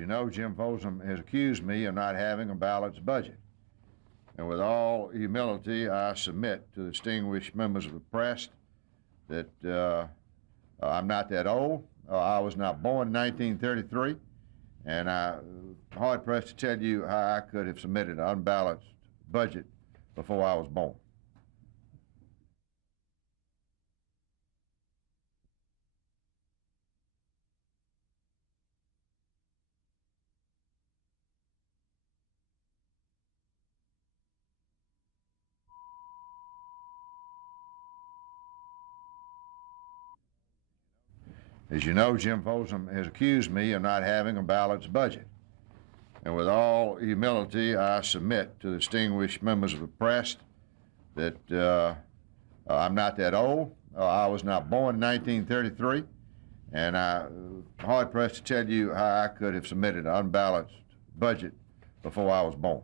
you know, Jim Folsom has accused me of not having a balanced budget. And with all humility, I submit to the distinguished members of the press that I'm not that old. I was not born in 1933, and I'm hard-pressed to tell you how I could have submitted an unbalanced budget before I was born. As you know, Jim Folsom has accused me of not having a balanced budget. And with all humility, I submit to the distinguished members of the press that I'm not that old. I was not born in 1933, and I'm hard-pressed to tell you how I could have submitted an unbalanced budget before I was born.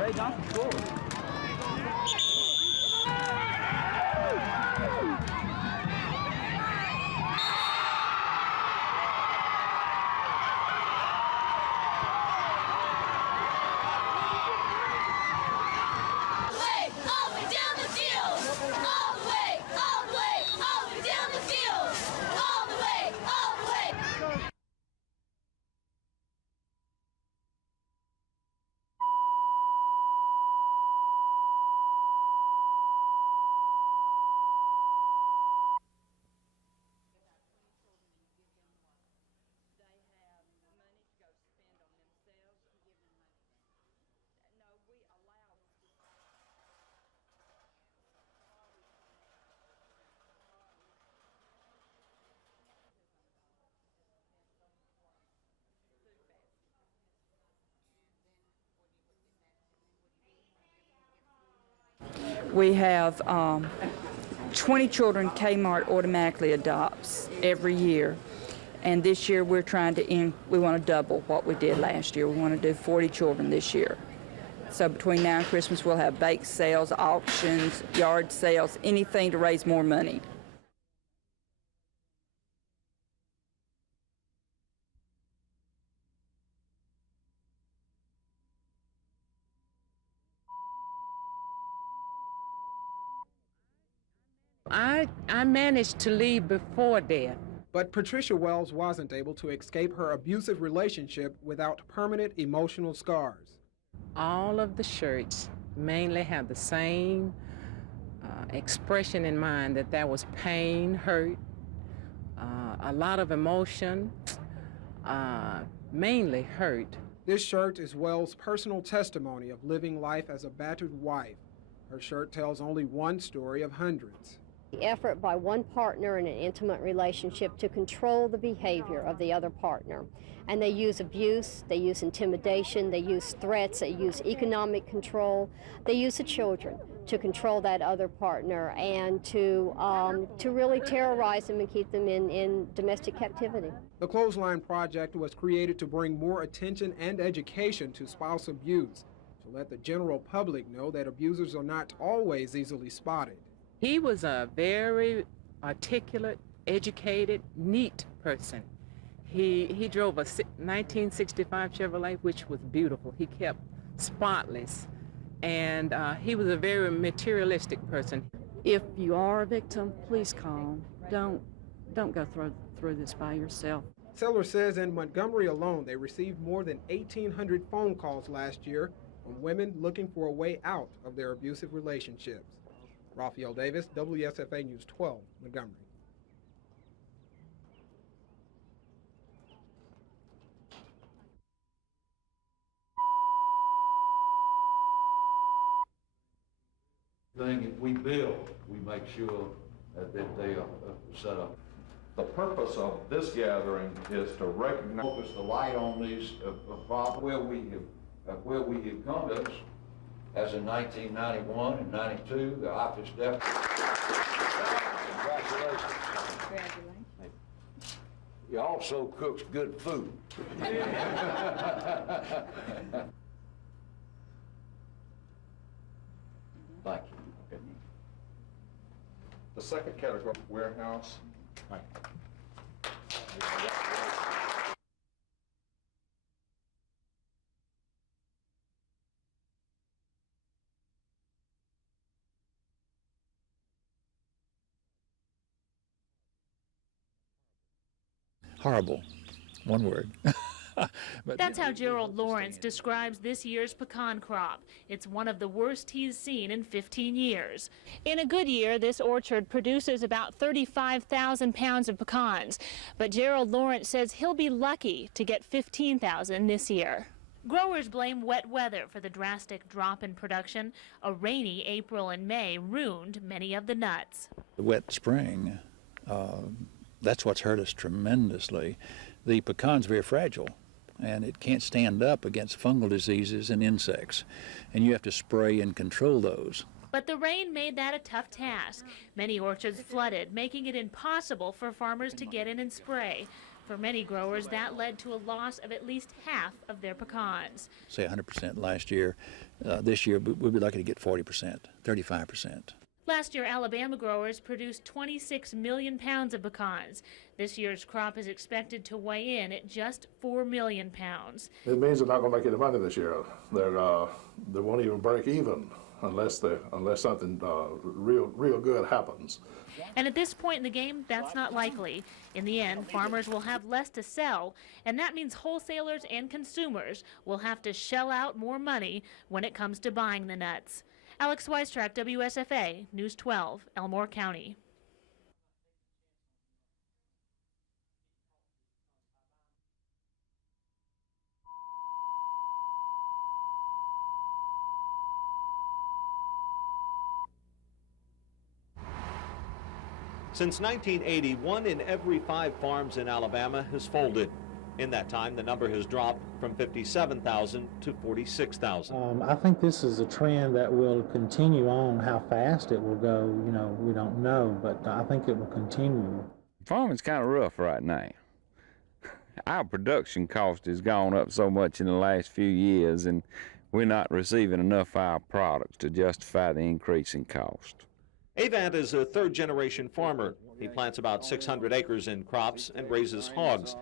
Ray Johnson scored. We have 20 children Kmart automatically adopts every year. And this year we're trying to we want to double what we did last year. We want to do 40 children this year. So between now and Christmas we'll have bake sales, auctions, yard sales, anything to raise more money. I managed to leave before death. But Patricia Wells wasn't able to escape her abusive relationship without permanent emotional scars. All of the shirts mainly have the same expression in mind, that there was pain, hurt, a lot of emotion, mainly hurt. This shirt is Wells' personal testimony of living life as a battered wife. Her shirt tells only one story of hundreds. The effort by one partner in an intimate relationship to control the behavior of the other partner. And they use abuse, they use intimidation, they use threats, they use economic control, they use the children to control that other partner and to really terrorize them and keep them in domestic captivity. The Clothesline Project was created to bring more attention and education to spouse abuse, to let the general public know that abusers are not always easily spotted. He was a very articulate, educated, neat person. He drove a 1965 Chevrolet, which was beautiful. He kept spotless, and he was a very materialistic person. If you are a victim, please call. Don't go through this by yourself. Sellers says in Montgomery alone, they received more than 1,800 phone calls last year from women looking for a way out of their abusive relationships. Raphael Davis, WSFA News 12, Montgomery. Thing if we build, we make sure that they are set up. The purpose of this gathering is to recognize, Focus the light on these problems. Where we have come to, as in 1991 and 92, the office definitely. Congratulations. He also cooks good food. Thank you. the second category, warehouse. Horrible, one word. But, That's how Gerald Lawrence describes this year's pecan crop. It's one of the worst he's seen in 15 years. In a good year, this orchard produces about 35,000 pounds of pecans, but Gerald Lawrence says he'll be lucky to get 15,000 this year. Growers blame wet weather for the drastic drop in production. A rainy April and May ruined many of the nuts. the wet spring, that's what's hurt us tremendously. The pecan's very fragile, and it can't stand up against fungal diseases and insects, and you have to spray and control those. But the rain made that a tough task. Many orchards flooded, making it impossible for farmers to get in and spray. For many growers, that led to a loss of at least half of their pecans. Say 100% last year. This year, we'd be lucky to get 40%, 35%. Last year, Alabama growers produced 26 million pounds of pecans. This year's crop is expected to weigh in at just 4 million pounds. It means they're not going to make any money this year. They won't even break even unless something real good happens. And at this point in the game, that's not likely. In the end, farmers will have less to sell, and that means wholesalers and consumers will have to shell out more money when it comes to buying the nuts. Alex Weistrack, WSFA, News 12, Elmore County. Since 1980, 1 in every 5 farms in Alabama has folded. In that time, the number has dropped from 57,000 to 46,000. I think this is a trend that will continue on. How fast it will go, we don't know, but I think it will continue. Farming's kind of rough right now. Our production cost has gone up so much in the last few years, and we're not receiving enough of our products to justify the increase in cost. Avant is a third-generation farmer. He plants about 600 acres in crops and raises hogs.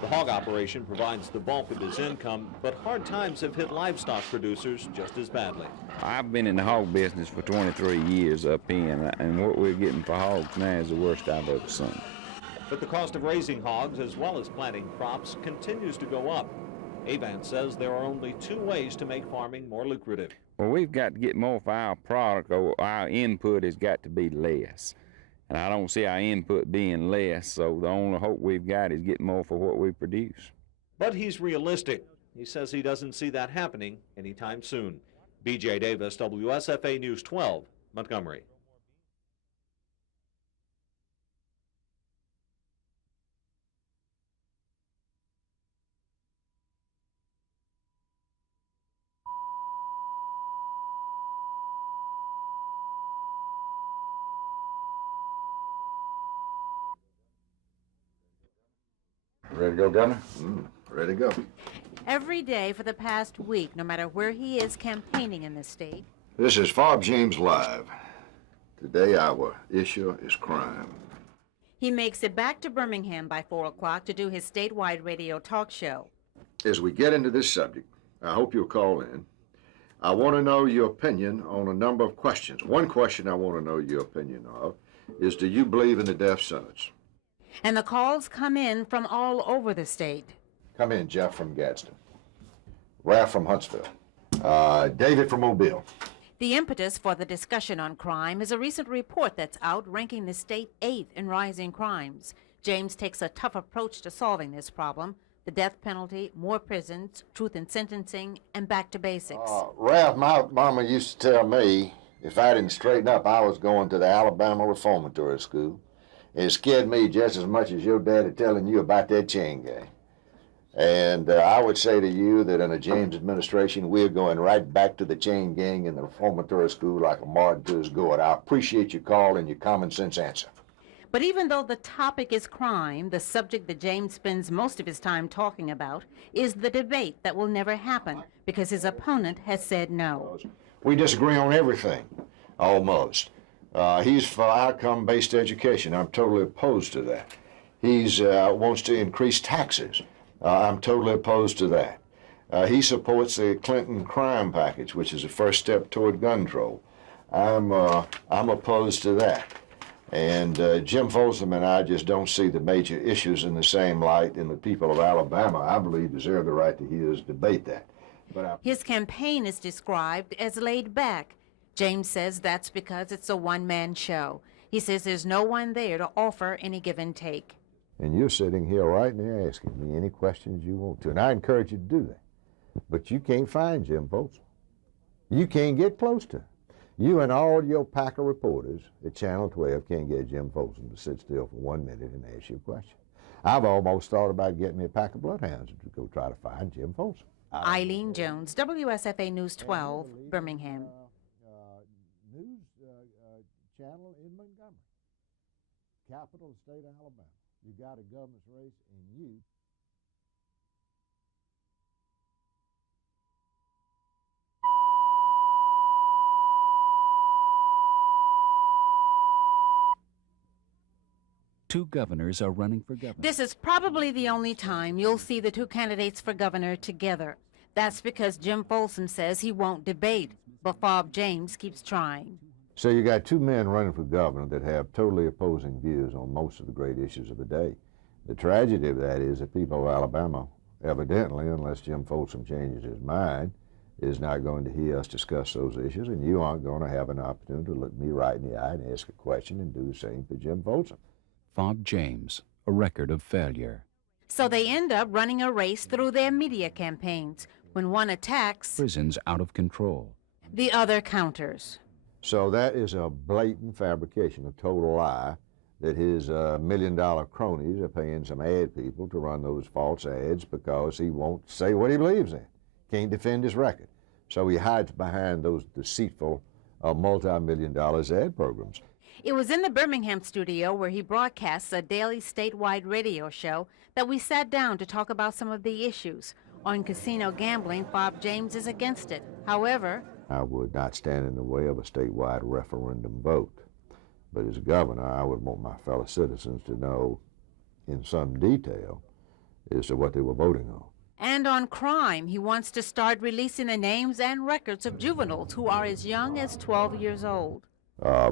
The hog operation provides the bulk of his income, but hard times have hit livestock producers just as badly. I've been in the hog business for 23 years up in, and what we're getting for hogs now is the worst I've ever seen. But the cost of raising hogs, as well as planting crops, continues to go up. Avant says there are only 2 ways to make farming more lucrative. Well, we've got to get more for our product, or our input has got to be less. And I don't see our input being less, so the only hope we've got is getting more for what we produce. But he's realistic. He says he doesn't see that happening anytime soon. B.J. Davis, WSFA News 12, Montgomery. Ready to go, Governor? Ready to go. Every day for the past week, no matter where he is campaigning in the state. This is Fob James Live. Today our issue is crime. He makes it back to Birmingham by 4 o'clock to do his statewide radio talk show. As we get into this subject, I hope you'll call in. I want to know your opinion on a number of questions. One question I want to know your opinion of is, do you believe in the death sentence? And the calls come in from all over the state. Come in, Jeff from Gadsden. Ralph from Huntsville. David from Mobile. The impetus for the discussion on crime is a recent report that's out ranking the state 8th in rising crimes. James takes a tough approach to solving this problem. The death penalty, more prisons, truth in sentencing, and back to basics. Ralph, my mama used to tell me if I didn't straighten up, I was going to the Alabama Reformatory School. It scared me just as much as your daddy telling you about that chain gang. And I would say to you that in the James administration, we're going right back to the chain gang in the reformatory school like a Martin to his gourd. I appreciate your call and your common sense answer. But even though the topic is crime, the subject that James spends most of his time talking about is the debate that will never happen because his opponent has said no. We disagree on everything, almost. He's for outcome-based education. I'm totally opposed to that. He wants to increase taxes. I'm totally opposed to that. He supports the Clinton crime package, which is the first step toward gun control. I'm opposed to that. And Jim Folsom and I just don't see the major issues in the same light, and the people of Alabama, I believe, deserve the right to hear us debate that. His campaign is described as laid back. James says that's because it's a one-man show. He says there's no one there to offer any give and take. And you're sitting here right now asking me any questions you want to, and I encourage you to do that. But you can't find Jim Folsom. You can't get close to him. You and all your pack of reporters at Channel 12 can't get Jim Folsom to sit still for 1 minute and ask you a question. I've almost thought about getting me a pack of bloodhounds to go try to find Jim Folsom. Eileen Jones, WSFA News 12, Birmingham. News channel in Montgomery, capital state of Alabama. You got a governor's race, and you. Two governors are running for governor. This is probably the only time you'll see the two candidates for governor together. That's because Jim Folsom says he won't debate, but Bob James keeps trying. So you got two men running for governor that have totally opposing views on most of the great issues of the day. The tragedy of that is that people of Alabama, evidently, unless Jim Folsom changes his mind, is not going to hear us discuss those issues, and you aren't going to have an opportunity to look me right in the eye and ask a question and do the same for Jim Folsom. Bob James, a record of failure. So they end up running a race through their media campaigns. When one attacks, prisons out of control, the other counters. So that is a blatant fabrication, a total lie, that his million-dollar cronies are paying some ad people to run those false ads because he won't say what he believes in. Can't defend his record. So he hides behind those deceitful multi-million-dollar ad programs. It was in the Birmingham studio where he broadcasts a daily statewide radio show that we sat down to talk about some of the issues. On casino gambling, Bob James is against it. However, I would not stand in the way of a statewide referendum vote. But as governor, I would want my fellow citizens to know in some detail as to what they were voting on. And on crime, he wants to start releasing the names and records of juveniles who are as young as 12 years old.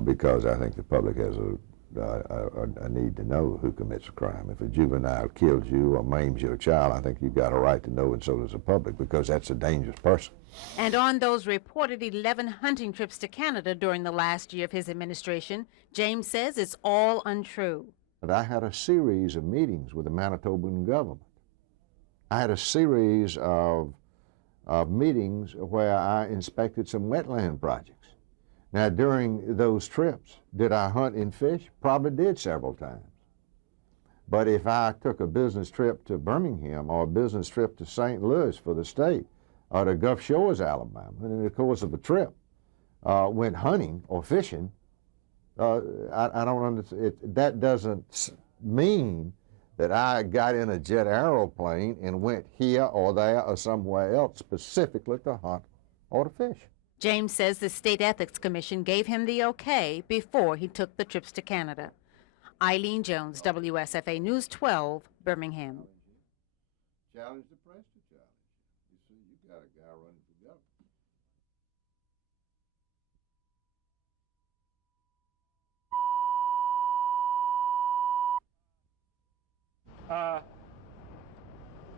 Because I think the public has a need to know who commits a crime. If a juvenile kills you or maims your child, I think you've got a right to know, and so does the public, because that's a dangerous person. And on those reported 11 hunting trips to Canada during the last year of his administration, James says it's all untrue. But I had a series of meetings with the Manitoban government. I had a series of meetings where I inspected some wetland projects. Now, during those trips, did I hunt and fish? Probably did several times. But if I took a business trip to Birmingham or a business trip to St. Louis for the state or to Gulf Shores, Alabama, and in the course of a trip went hunting or fishing, I don't understand. That doesn't mean that I got in a jet aeroplane and went here or there or somewhere else specifically to hunt or to fish. James says the State Ethics Commission gave him the okay before he took the trips to Canada. Eileen Jones, WSFA News 12, Birmingham. Challenge the press to challenge. You see, you got a guy running for governor.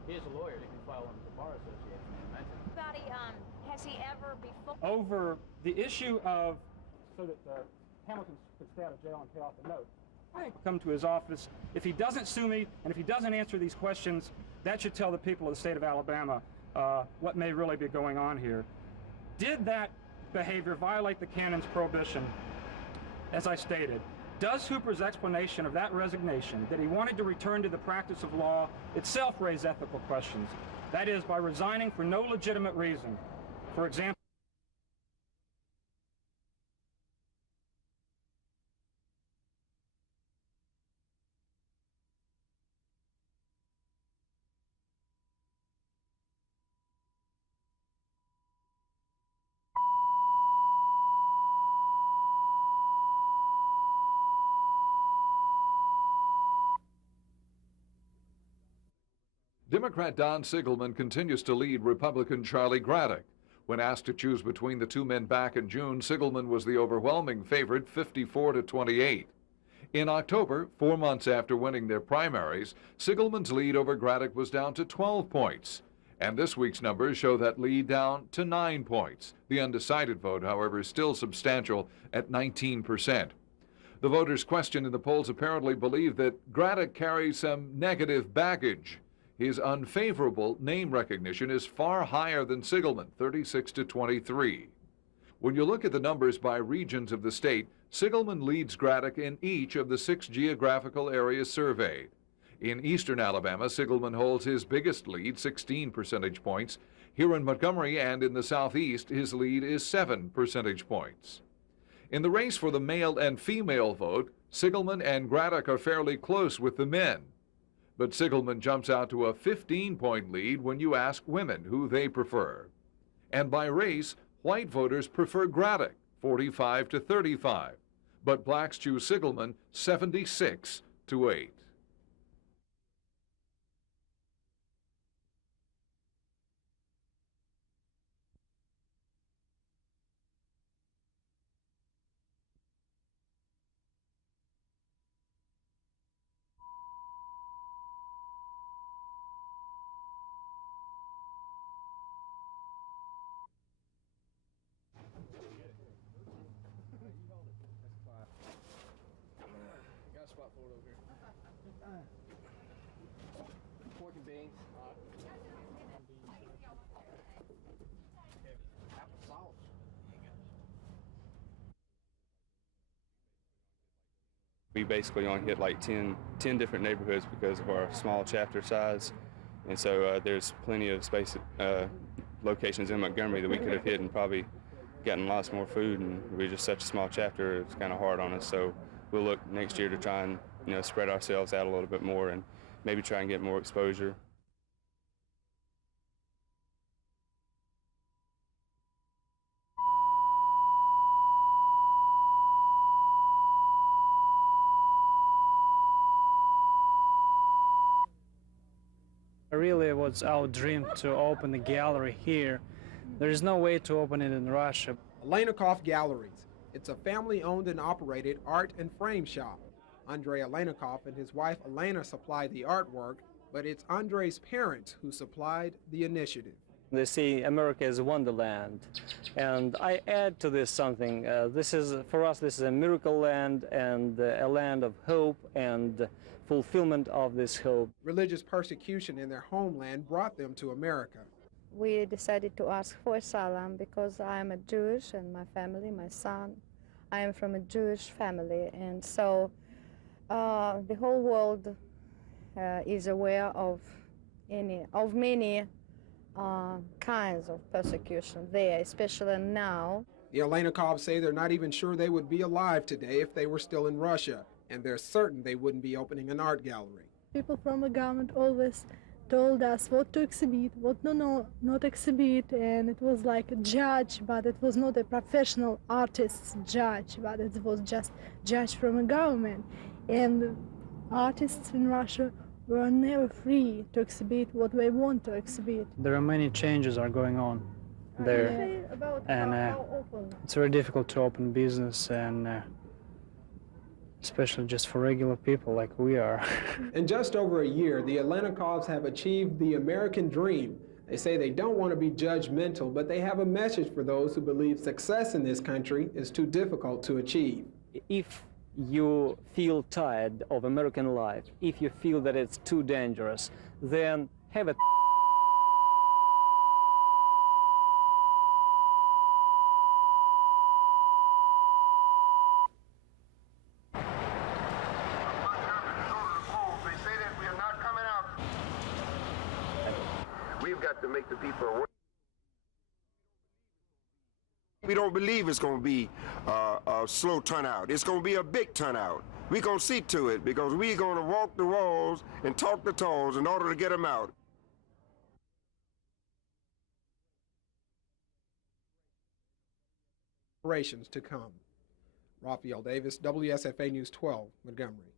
He is a lawyer. He can file under the Bar Association, I imagine. Has he ever before? Over the issue of, so that Hamilton could stay out of jail and pay off the note, I think come to his office. If he doesn't sue me, and if he doesn't answer these questions, that should tell the people of the state of Alabama what may really be going on here. Did that behavior violate the canon's prohibition? As I stated, does Hooper's explanation of that resignation, that he wanted to return to the practice of law, itself raise ethical questions? That is, by resigning for no legitimate reason. For example, Democrat Don Sigelman continues to lead Republican Charlie Graddick. When asked to choose between the two men back in June, Sigelman was the overwhelming favorite, 54-28. In October, 4 months after winning their primaries, Sigelman's lead over Graddick was down to 12 points. And this week's numbers show that lead down to 9 points. The undecided vote, however, is still substantial at 19%. The voters questioned in the polls apparently believe that Graddick carries some negative baggage. His unfavorable name recognition is far higher than Sigelman, 36-23. When you look at the numbers by regions of the state, Sigelman leads Graddick in each of the 6 geographical areas surveyed. In eastern Alabama, Sigelman holds his biggest lead, 16 percentage points. Here in Montgomery and in the southeast, his lead is 7 percentage points. In the race for the male and female vote, Sigelman and Graddick are fairly close with the men. But Sigelman jumps out to a 15-point lead when you ask women who they prefer. And by race, white voters prefer Graddick, 45-35. But blacks choose Sigelman, 76-8. pork and beans. Apple sauce. We basically only hit like 10 different neighborhoods because of our small chapter size. And so there's plenty of space, locations in Montgomery that we could have hit and probably gotten lots more food, and we're just such a small chapter, it's kind of hard on us. So we'll look next year to try and, spread ourselves out a little bit more and maybe try and get more exposure. Really, it was our dream to open a gallery here. There is no way to open it in Russia. Alenikoff Galleries. It's a family-owned and operated art and frame shop. Andrei Alenikoff and his wife Elena supplied the artwork, but it's Andrei's parents who supplied the initiative. They see America as a wonderland, and I add to this something. For us, this is a miracle land and a land of hope and fulfillment of this hope. Religious persecution in their homeland brought them to America. We decided to ask for asylum because I am a Jewish, and my family, my son, I am from a Jewish family, and so the whole world is aware of many kinds of persecution there, especially now. The Alenikoffs say they're not even sure they would be alive today if they were still in Russia, and they're certain they wouldn't be opening an art gallery. People from the government always told us what to exhibit, what not exhibit, and it was like a judge, but it was not a professional artist's judge, but it was just judge from a government. And artists in Russia were never free to exhibit what they want to exhibit. There are many changes are going on there, and it's very difficult to open business, and especially just for regular people like we are. In just over a year, the Atlanta Cause have achieved the American dream. They say they don't want to be judgmental, but they have a message for those who believe success in this country is too difficult to achieve. If you feel tired of American life, if you feel that it's too dangerous, then have a We've got to make the people aware. We don't believe it's going to be a slow turnout. It's going to be a big turnout. We're going to see to it because we're going to walk the walls and talk the talks in order to get them out. Operations to come. Raphael Davis, WSFA News 12, Montgomery.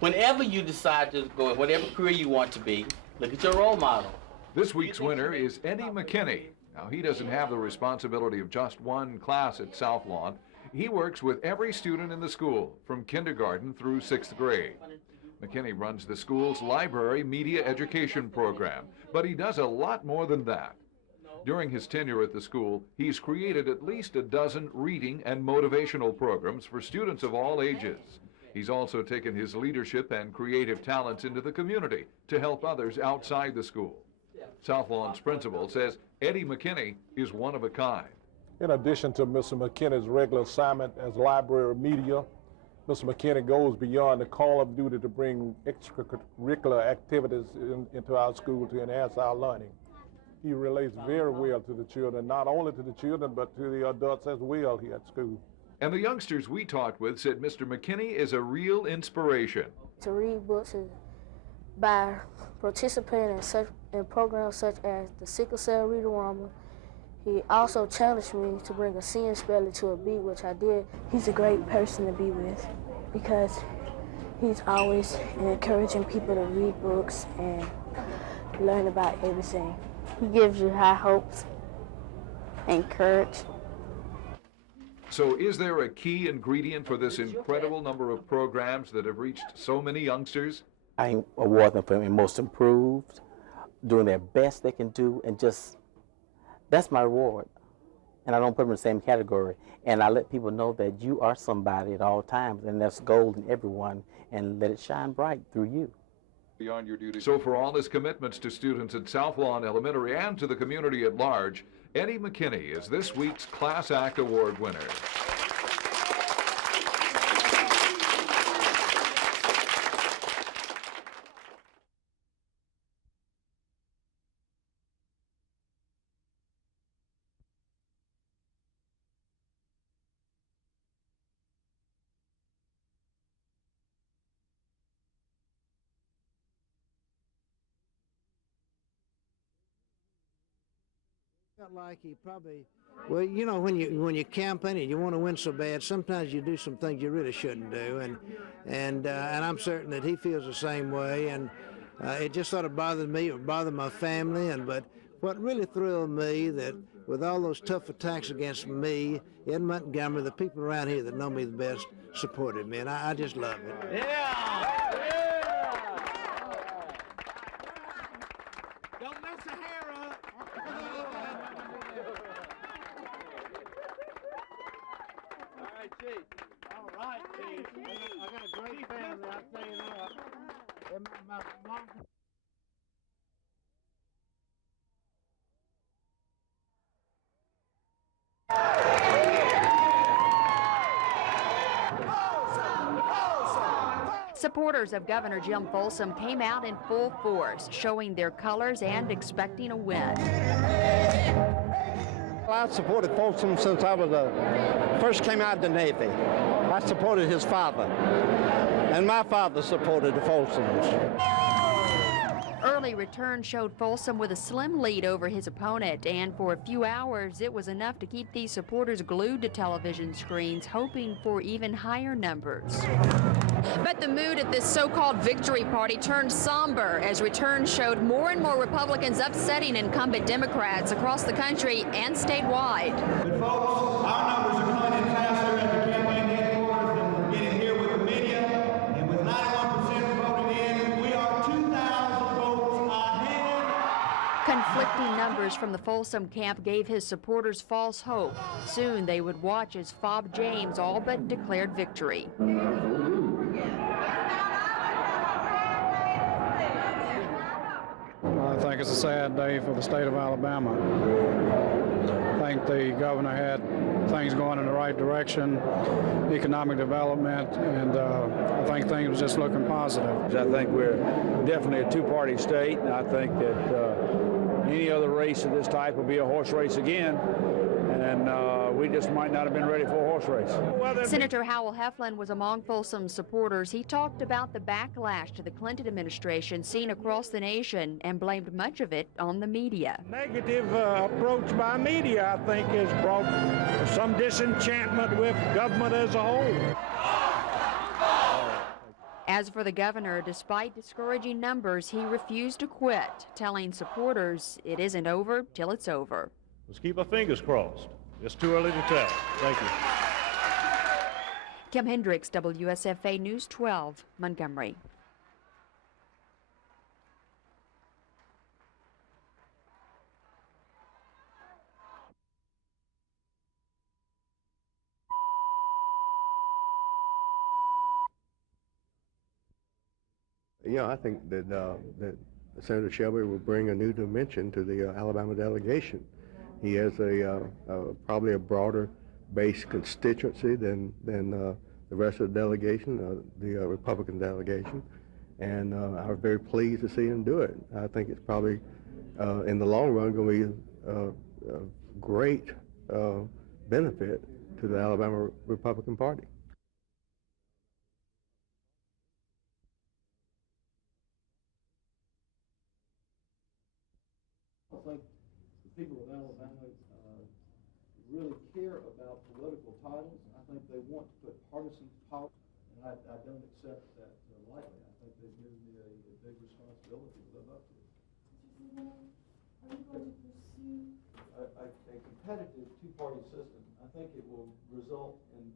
Whenever you decide to go in whatever career you want to be, look at your role model. This week's winner is Eddie McKinney. Now, he doesn't have the responsibility of just one class at South Lawn. He works with every student in the school, from kindergarten through 6th grade. McKinney runs the school's library media education program, but he does a lot more than that. During his tenure at the school, he's created at least a dozen reading and motivational programs for students of all ages. He's also taken his leadership and creative talents into the community to help others outside the school. South Lawn's principal says Eddie McKinney is one of a kind. In addition to Mr. McKinney's regular assignment as library media, Mr. McKinney goes beyond the call of duty to bring extracurricular activities into our school to enhance our learning. He relates very well to the children, not only to the children, but to the adults as well here at school. And the youngsters we talked with said Mr. McKinney is a real inspiration. To read books and by participating in programs such as the Sickle Cell Read-A-Rama. He also challenged me to bring a C in spelling to a B, which I did. He's a great person to be with because he's always encouraging people to read books and learn about everything. He gives you high hopes and courage. So is there a key ingredient for this incredible number of programs that have reached so many youngsters? I award them for most improved, doing their best they can do, and just, that's my reward. And I don't put them in the same category. And I let people know that you are somebody at all times, and there's gold in everyone, and let it shine bright through you. Beyond your duty. So for all his commitments to students at South Lawn Elementary and to the community at large, Eddie McKinney is this week's Class Act Award winner. Like he probably, well, you know, when you campaign and you want to win so bad, sometimes you do some things you really shouldn't do, and I'm certain that he feels the same way, and it just sort of bothered me, it bothered my family, but what really thrilled me that with all those tough attacks against me in Montgomery, the people around here that know me the best supported me, and I just love it. Yeah! Don't mess the hair up. All right, Chief. I got a great family, I'll tell you that. And my mom... Supporters of Governor Jim Folsom came out in full force, showing their colors and expecting a win. I've supported Folsom since I was first came out of the Navy. I supported his father, and my father supported the Folsoms. Early returns showed Folsom with a slim lead over his opponent, and for a few hours it was enough to keep these supporters glued to television screens, hoping for even higher numbers. But the mood at this so-called victory party turned somber as returns showed more and more Republicans upsetting incumbent Democrats across the country and statewide. But folks, our numbers are coming in faster at the campaign headquarters than we're getting here with the media, and with 91% voted in, we are 2,000 votes ahead. Conflicting numbers from the Folsom camp gave his supporters false hope. Soon they would watch as Fob James all but declared victory. I think it's a sad day for the state of Alabama. I think the governor had things going in the right direction, economic development, and I think things was just looking positive. I think we're definitely a two-party state, and I think that any other race of this type will be a horse race again, and we just might not have been ready for a horse race. Senator Howell Heflin was among Folsom's supporters. He talked about the backlash to the Clinton administration seen across the nation and blamed much of it on the media. Negative approach by media, I think, has brought some disenchantment with government as a whole. As for the governor, despite discouraging numbers, he refused to quit, telling supporters it isn't over till it's over. Let's keep our fingers crossed. It's too early to tell. Thank you. Kim Hendricks, WSFA News 12, Montgomery. Yeah, I think that Senator Shelby will bring a new dimension to the Alabama delegation. He has probably a broader base constituency than the rest of the delegation, the Republican delegation, and I was very pleased to see him do it. I think it's probably in the long run going to be a great benefit to the Alabama Republican Party. I think the people of Alabama really care about political titles. I think they want to put partisan politics, and I don't accept that lightly. I think they've given me a big responsibility to live up to. Are you going to pursue a competitive two-party system? I think it will result in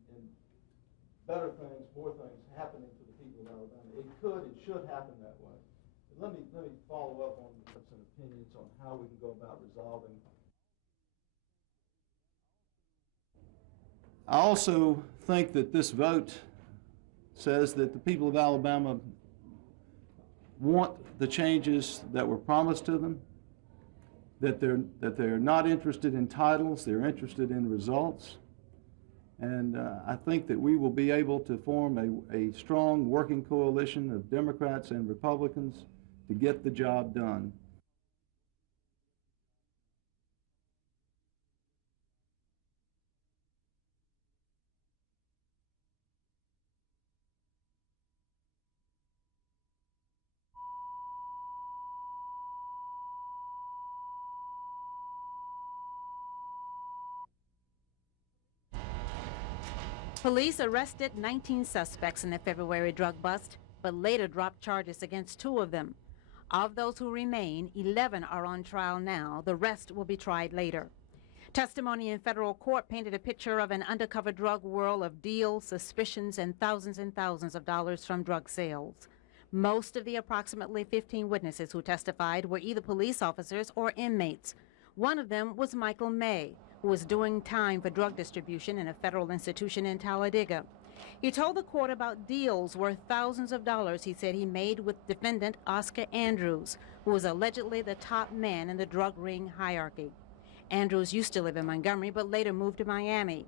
better things, more things happening to the people of Alabama. It could, it should happen that way. But let me follow up on some opinions on how we can go about resolving. I also think that this vote says that the people of Alabama want the changes that were promised to them, that they're not interested in titles, they're interested in results. And I think that we will be able to form a strong working coalition of Democrats and Republicans to get the job done. Police arrested 19 suspects in the February drug bust, but later dropped charges against 2 of them. Of those who remain, 11 are on trial now. The rest will be tried later. Testimony in federal court painted a picture of an undercover drug whirl of deals, suspicions, and thousands of dollars from drug sales. Most of the approximately 15 witnesses who testified were either police officers or inmates. One of them was Michael May, who was doing time for drug distribution in a federal institution in Talladega. He told the court about deals worth thousands of dollars he said he made with defendant Oscar Andrews, who was allegedly the top man in the drug ring hierarchy. Andrews used to live in Montgomery, but later moved to Miami.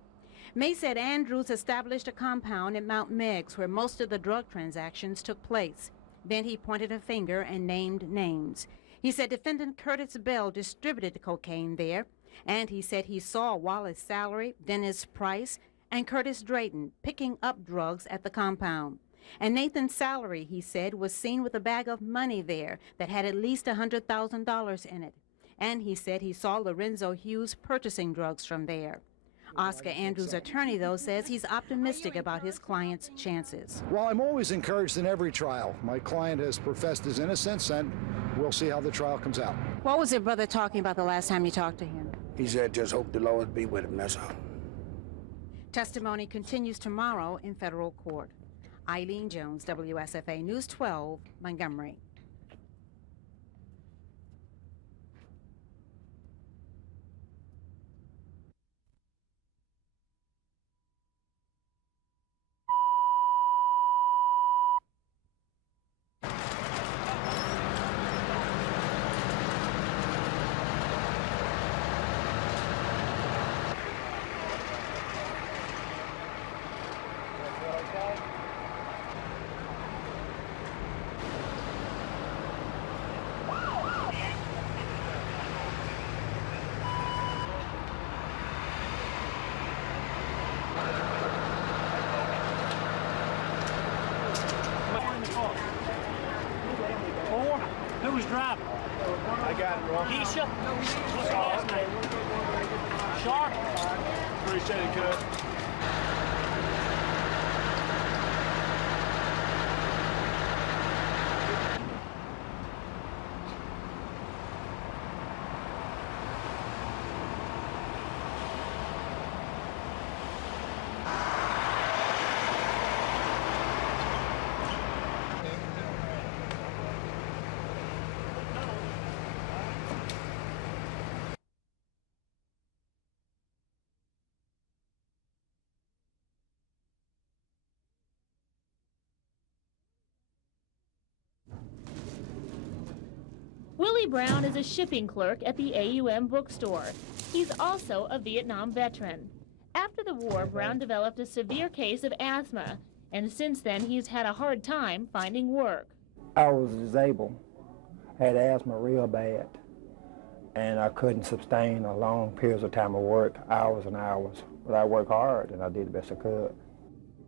May said Andrews established a compound at Mount Meigs where most of the drug transactions took place. Then he pointed a finger and named names. He said defendant Curtis Bell distributed the cocaine there. And he said he saw Wallace Salary, Dennis Price, and Curtis Drayton picking up drugs at the compound. And Nathan Salary, he said, was seen with a bag of money there that had at least $100,000 in it. And he said he saw Lorenzo Hughes purchasing drugs from there. Oscar Andrews' attorney, though, says he's optimistic about his client's chances. Well, I'm always encouraged in every trial. My client has professed his innocence, and we'll see how the trial comes out. What was your brother talking about the last time you talked to him? He said, just hope the Lord be with him, that's all. Testimony continues tomorrow in federal court. Eileen Jones, WSFA News 12, Montgomery. Who was driving? I got it, Ross. Keisha? What's the last name? Sharp? Appreciate it, cuz. Willie Brown is a shipping clerk at the AUM bookstore. He's also a Vietnam veteran. After the war, Brown developed a severe case of asthma, and since then he's had a hard time finding work. I was disabled, had asthma real bad, and I couldn't sustain a long periods of time of work, hours and hours. But I worked hard and I did the best I could.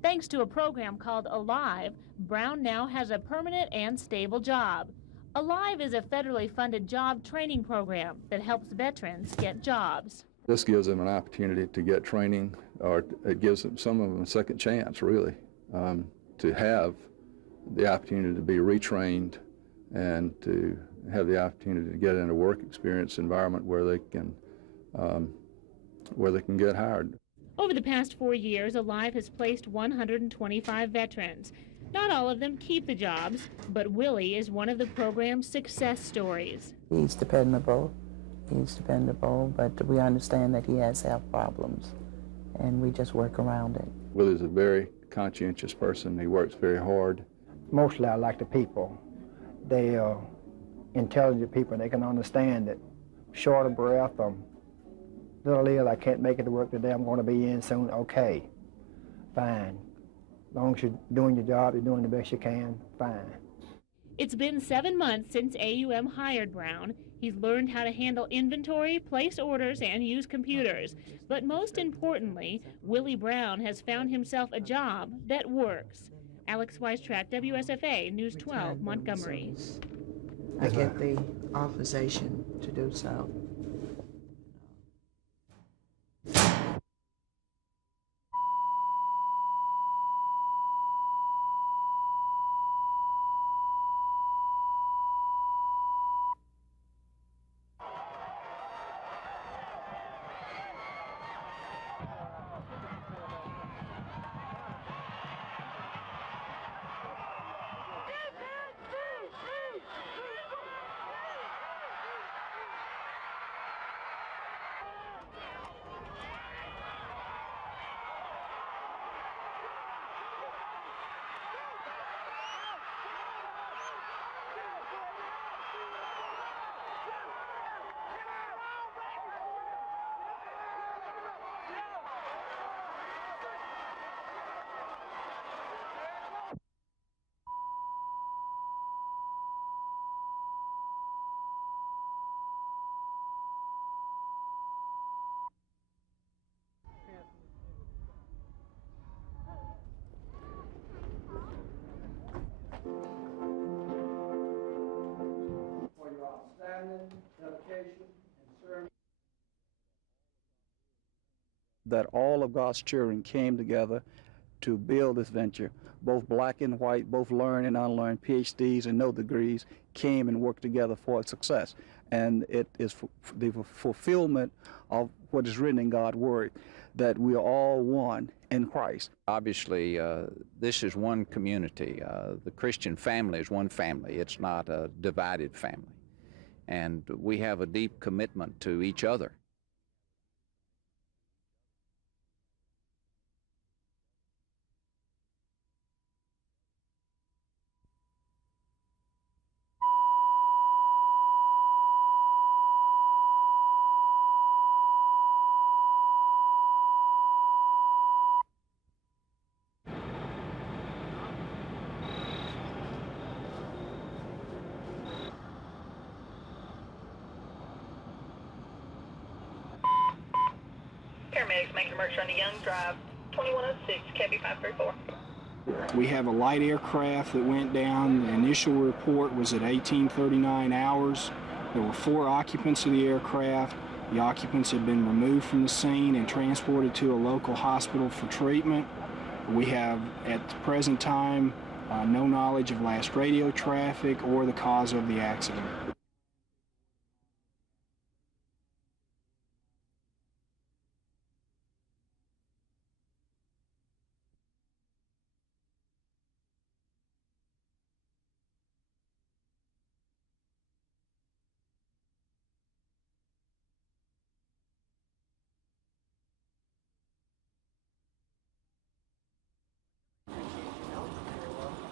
Thanks to a program called Alive, Brown now has a permanent and stable job. Alive is a federally funded job training program that helps veterans get jobs. This gives them an opportunity to get training, or it gives them, some of them a second chance, really, to have the opportunity to be retrained and to have the opportunity to get in a work experience environment where they can get hired. Over the past 4 years, Alive has placed 125 veterans. Not all of them keep the jobs, but Willie is one of the program's success stories. He's dependable, but we understand that he has health problems, and we just work around it. Willie's a very conscientious person. He works very hard. Mostly I like the people. They are intelligent people. They can understand that short of breath, little ill, I can't make it to work today, I'm going to be in soon. Okay, fine. As long as you're doing your job, you're doing the best you can, fine. It's been 7 months since AUM hired Brown. He's learned how to handle inventory, place orders, and use computers. But most importantly, Willie Brown has found himself a job that works. Alex Weistrack, WSFA News 12, Montgomery. I get the authorization to do so. that all of God's children came together to build this venture. Both black and white, both learned and unlearned, PhDs and no degrees, came and worked together for its success. And it is the fulfillment of what is written in God's Word, that we are all one in Christ. Obviously, this is one community. The Christian family is one family. It's not a divided family. And we have a deep commitment to each other. Paramedics making emergency on the Young Drive, 2106, Cabby 534. We have a light aircraft that went down. The initial report was at 1839 hours. There were 4 occupants of the aircraft. The occupants had been removed from the scene and transported to a local hospital for treatment. We have, at the present time, no knowledge of last radio traffic or the cause of the accident.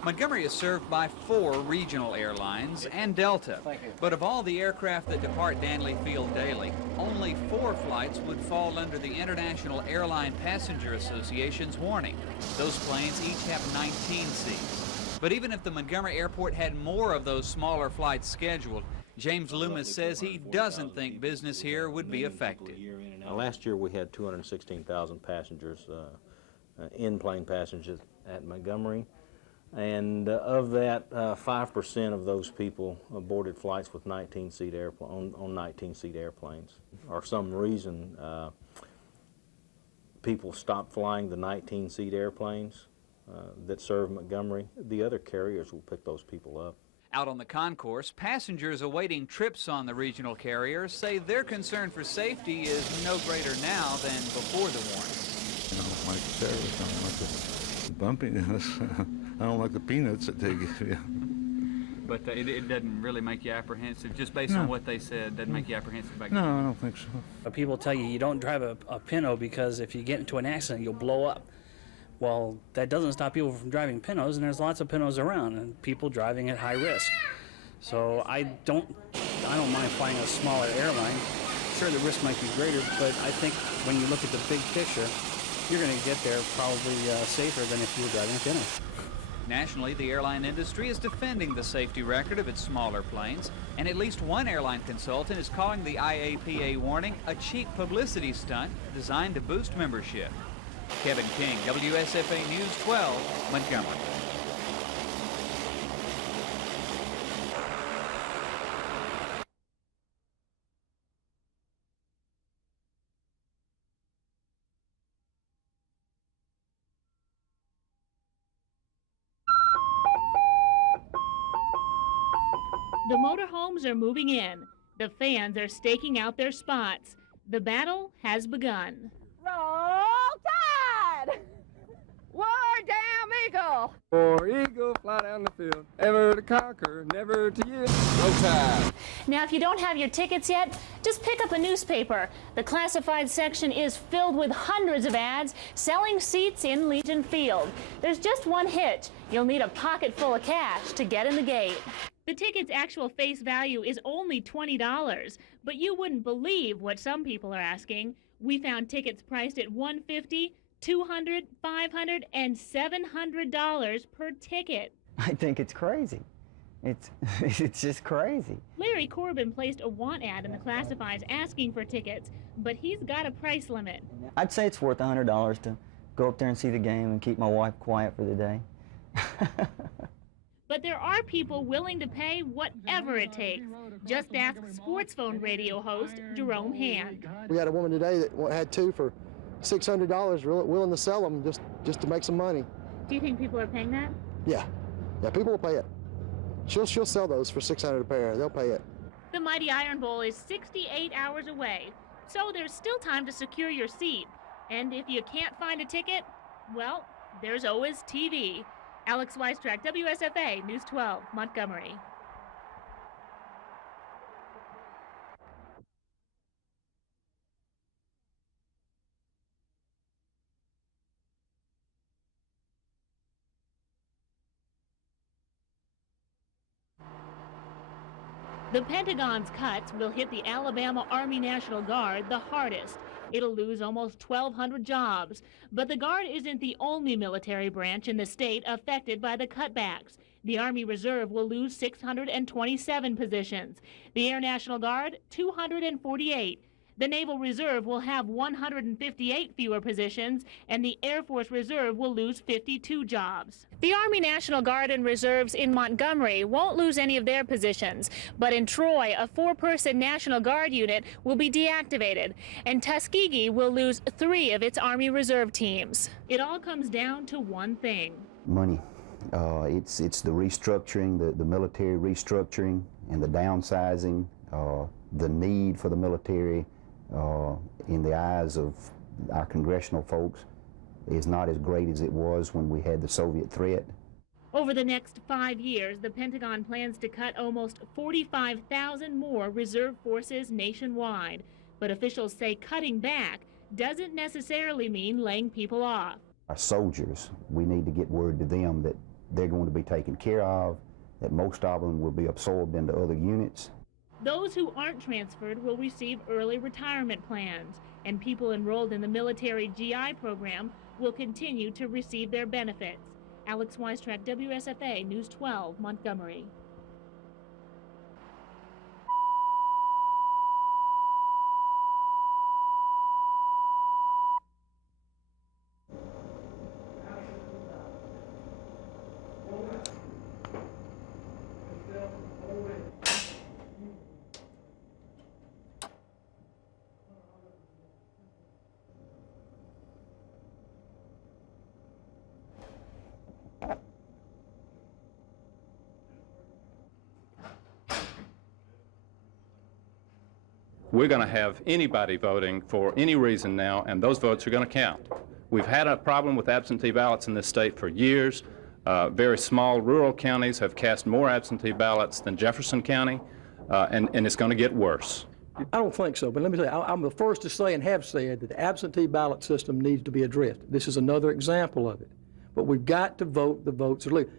Montgomery is served by 4 regional airlines and Delta. But of all the aircraft that depart Danley Field daily, only 4 flights would fall under the International Airline Passenger Association's warning. Those planes each have 19 seats. But even if the Montgomery Airport had more of those smaller flights scheduled, James Loomis says he doesn't think business here would be affected. Last year we had 216,000 passengers, in-plane passengers at Montgomery. And of that, 5% of those people boarded flights with 19-seat on 19-seat airplanes. For some reason, people stopped flying the 19-seat airplanes that serve Montgomery. The other carriers will pick those people up. Out on the concourse, passengers awaiting trips on the regional carriers say their concern for safety is no greater now than before the warning. I don't like the terrorists, I don't like the bumpiness. I don't like the peanuts that they give you. But it doesn't really make you apprehensive, just based on what they said, doesn't make you apprehensive about No, I don't think so. People tell you don't drive a Pinto because if you get into an accident, you'll blow up. Well, that doesn't stop people from driving Pintos, and there's lots of Pintos around, and people driving at high risk. So I don't mind flying a smaller airline. Sure, the risk might be greater, but I think when you look at the big picture, you're going to get there probably safer than if you were driving a Pinto. Nationally, the airline industry is defending the safety record of its smaller planes, and at least one airline consultant is calling the IAPA warning a cheap publicity stunt designed to boost membership. Kevin King, WSFA News 12, Montgomery. The motorhomes are moving in. The fans are staking out their spots. The battle has begun. Roll Tide! War down Eagle! For Eagle, fly down the field, ever to conquer, never to yield. Roll Tide! Now, if you don't have your tickets yet, just pick up a newspaper. The classified section is filled with hundreds of ads selling seats in Legion Field. There's just one hitch. You'll need a pocket full of cash to get in the gate. The ticket's actual face value is only $20, but you wouldn't believe what some people are asking. We found tickets priced at $150, $200, $500, and $700 per ticket. I think it's crazy. It's just crazy. Larry Corbin placed a want ad in the classifieds asking for tickets, but he's got a price limit. I'd say it's worth $100 to go up there and see the game and keep my wife quiet for the day. But there are people willing to pay whatever it takes. Just ask Sports Phone radio host Jerome Hand. We had a woman today that had 2 for $600, willing to sell them just to make some money. Do you think people are paying that? Yeah, people will pay it. She'll sell those for $600 a pair. They'll pay it. The Mighty Iron Bowl is 68 hours away, so there's still time to secure your seat. And if you can't find a ticket, well, there's always TV. Alex Weistrack, WSFA, News 12, Montgomery. The Pentagon's cuts will hit the Alabama Army National Guard the hardest. It'll lose almost 1,200 jobs. But the Guard isn't the only military branch in the state affected by the cutbacks. The Army Reserve will lose 627 positions. The Air National Guard, 248. The Naval Reserve will have 158 fewer positions, and the Air Force Reserve will lose 52 jobs. The Army National Guard and Reserves in Montgomery won't lose any of their positions, but in Troy, a 4-person National Guard unit will be deactivated, and Tuskegee will lose 3 of its Army Reserve teams. It all comes down to one thing. Money. It's the restructuring, the military restructuring and the downsizing, the need for the military in the eyes of our congressional folks is not as great as it was when we had the Soviet threat. Over the next 5 years, the Pentagon plans to cut almost 45,000 more reserve forces nationwide. But officials say cutting back doesn't necessarily mean laying people off. Our soldiers, we need to get word to them that they're going to be taken care of, that most of them will be absorbed into other units. Those who aren't transferred will receive early retirement plans, and people enrolled in the military GI program will continue to receive their benefits. Alex Weistrack, WSFA, News 12, Montgomery. We're going to have anybody voting for any reason now, and those votes are going to count. We've had a problem with absentee ballots in this state for years. Very small rural counties have cast more absentee ballots than Jefferson County, and it's going to get worse. I don't think so, but let me say, I'm the first to say and have said that the absentee ballot system needs to be addressed. This is another example of it. But we've got to vote the votes are legal.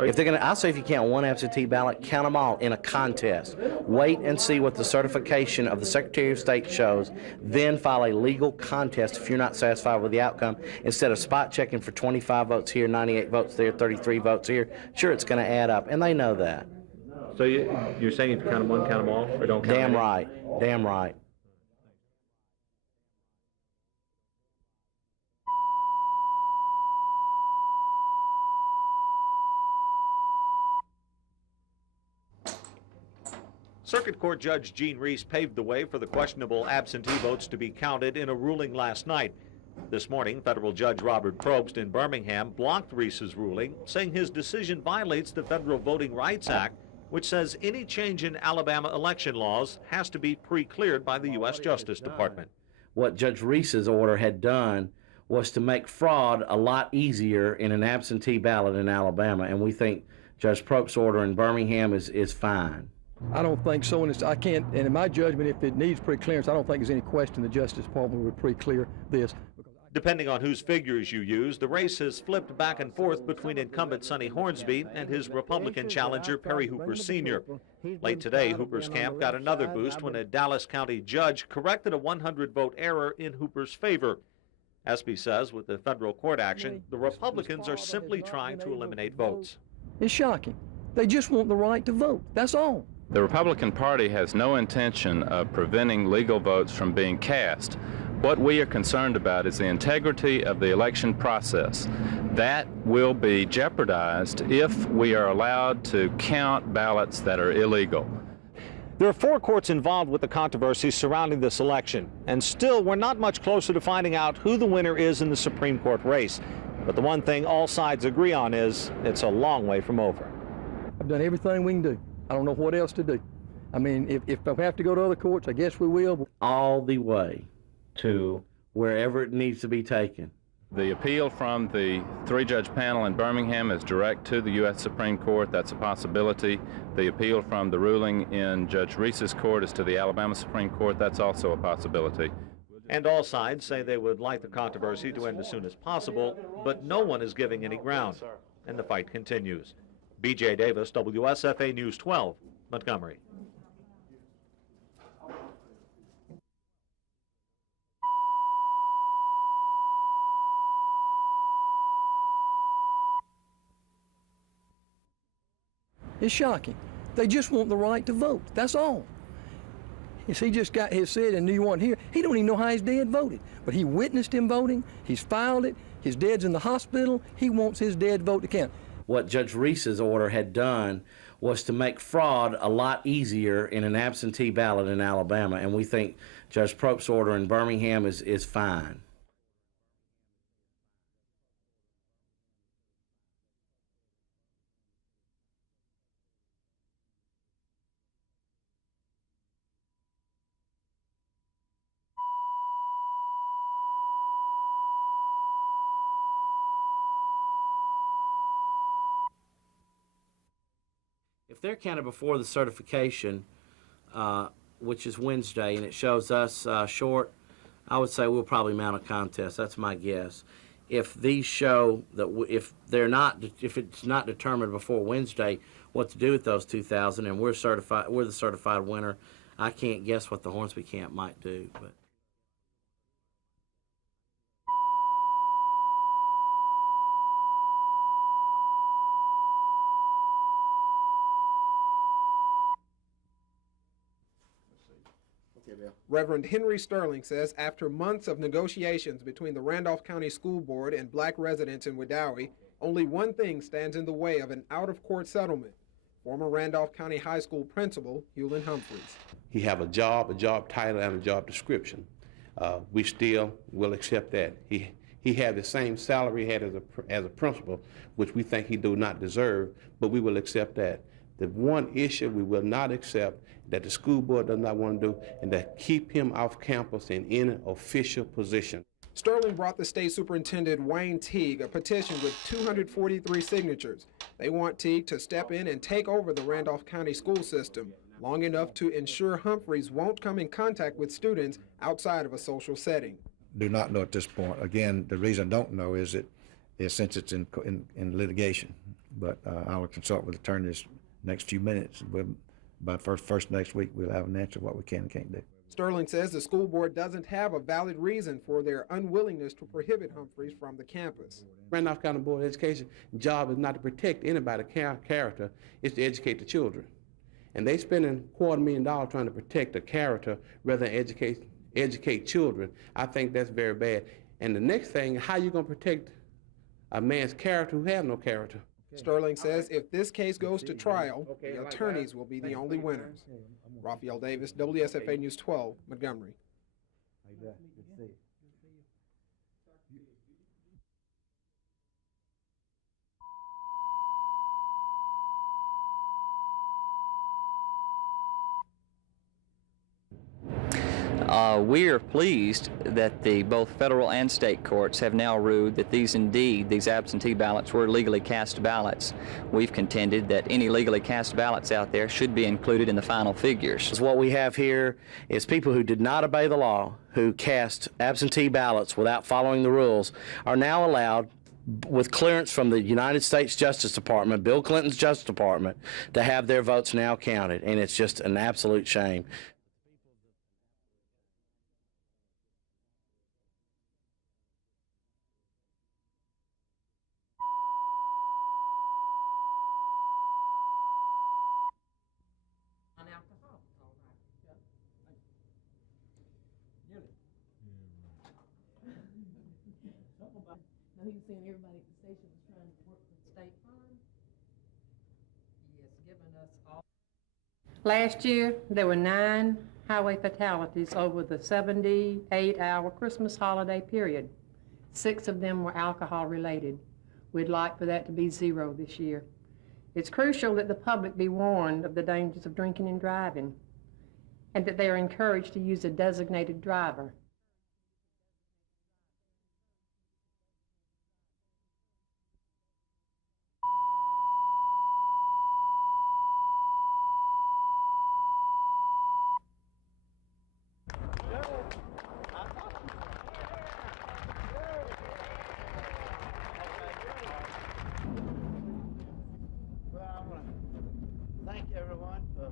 If they're going to, I say if you count one absentee ballot, count them all in a contest. Wait and see what the certification of the Secretary of State shows, then file a legal contest if you're not satisfied with the outcome, instead of spot checking for 25 votes here, 98 votes there, 33 votes here. Sure, it's going to add up, and they know that. So you're saying if you count them one, count them all, or don't count them? Damn right. Damn right. Circuit Court Judge Gene Reese paved the way for the questionable absentee votes to be counted in a ruling last night. This morning, federal Judge Robert Probst in Birmingham blocked Reese's ruling, saying his decision violates the Federal Voting Rights Act, which says any change in Alabama election laws has to be pre-cleared by the U.S. Justice Department. What Judge Reese's order had done was to make fraud a lot easier in an absentee ballot in Alabama, and we think Judge Probst's order in Birmingham is fine. I don't think so, and I can't, and in my judgment, if it needs pre-clearance, I don't think there's any question the Justice Department would pre-clear this. Depending on whose figures you use, the race has flipped back and forth between incumbent Sonny Hornsby and his Republican challenger Perry Hooper Sr. Late today, Hooper's camp got another boost when a Dallas County judge corrected a 100-vote error in Hooper's favor. Espy says with the federal court action, the Republicans are simply trying to eliminate votes. It's shocking. They just want the right to vote. That's all. The Republican Party has no intention of preventing legal votes from being cast. What we are concerned about is the integrity of the election process. That will be jeopardized if we are allowed to count ballots that are illegal. There are 4 courts involved with the controversy surrounding this election, and still we're not much closer to finding out who the winner is in the Supreme Court race. But the one thing all sides agree on is it's a long way from over. I've done everything we can do. I don't know what else to do. I mean, if we have to go to other courts, I guess we will. All the way to wherever it needs to be taken. The appeal from the 3-judge panel in Birmingham is direct to the U.S. Supreme Court. That's a possibility. The appeal from the ruling in Judge Reese's court is to the Alabama Supreme Court. That's also a possibility. And all sides say they would like the controversy to end as soon as possible, but no one is giving any ground, and the fight continues. B.J. Davis, WSFA News 12, Montgomery. It's shocking. They just want the right to vote. That's all. If he just got his said and knew you weren't here, he don't even know how his dad voted. But he witnessed him voting. He's filed it. His dad's in the hospital. He wants his dad's vote to count. What Judge Reese's order had done was to make fraud a lot easier in an absentee ballot in Alabama, and we think Judge Propo's order in Birmingham is fine. If they're counted before the certification, which is Wednesday, and it shows us short, I would say we'll probably mount a contest. That's my guess. If these show that if it's not determined before Wednesday what to do with those 2,000, and we're the certified winner, I can't guess what the Hornsby camp might do. But Reverend Henry Sterling says after months of negotiations between the Randolph County School Board and black residents in Wedowee, only one thing stands in the way of an out-of-court settlement. Former Randolph County High School principal Hewlin Humphreys. He have a job title, and a job description. We still will accept that. He had the same salary he had as a principal, which we think he do not deserve, but we will accept that. The one issue we will not accept that the school board does not want to do, and that keep him off campus in any official position. Sterling brought the state superintendent Wayne Teague a petition with 243 signatures. They want Teague to step in and take over the Randolph County school system long enough to ensure Humphreys won't come in contact with students outside of a social setting. Do not know at this point. Again, the reason I don't know is since it's in litigation, but I will consult with attorneys next few minutes. By first next week, we'll have an answer what we can and can't do. Sterling says the school board doesn't have a valid reason for their unwillingness to prohibit Humphreys from the campus. Randolph County Board of Education job is not to protect anybody's character, it's to educate the children. And they spending $250,000 trying to protect the character rather than educate children. I think that's very bad. And the next thing, how you going to protect a man's character who have no character? Sterling says if this case goes to trial, the attorneys will be the only winners. Raphael Davis, WSFA News 12, Montgomery. We are pleased that both federal and state courts have now ruled that these absentee ballots were legally cast ballots. We've contended that any legally cast ballots out there should be included in the final figures. What we have here is people who did not obey the law, who cast absentee ballots without following the rules, are now allowed, with clearance from the United States Justice Department, Bill Clinton's Justice Department, to have their votes now counted, and it's just an absolute shame. He was saying everybody at the station was trying to work with State Farm. He has given us all. Last year, there were 9 highway fatalities over the 78-hour Christmas holiday period. 6 of them were alcohol-related. We'd like for that to be 0 this year. It's crucial that the public be warned of the dangers of drinking and driving, and that they are encouraged to use a designated driver. Thank everyone for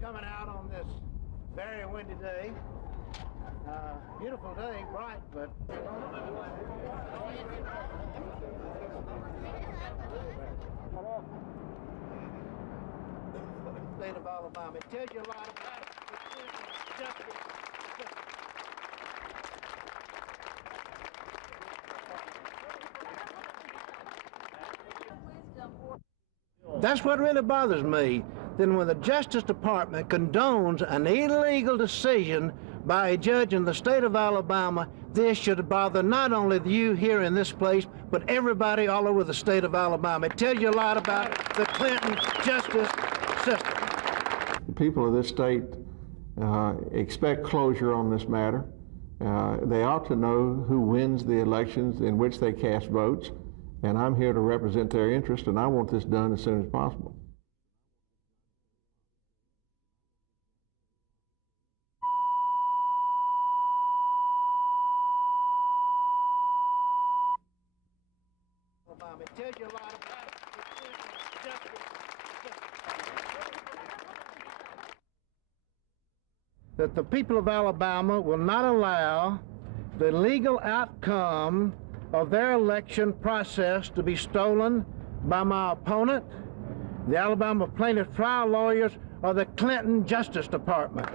coming out on this very windy day. Beautiful day, bright, but state of Alabama. It tells you a lot about it. That's what really bothers me. Then when the Justice Department condones an illegal decision by a judge in the state of Alabama, this should bother not only you here in this place, but everybody all over the state of Alabama. It tells you a lot about the Clinton justice system. The people of this state expect closure on this matter. They ought to know who wins the elections in which they cast votes. And I'm here to represent their interest, and I want this done as soon as possible. It tells you a lot about that the people of Alabama will not allow the legal outcome of their election process to be stolen by my opponent, the Alabama plaintiff trial lawyers, or the Clinton Justice Department.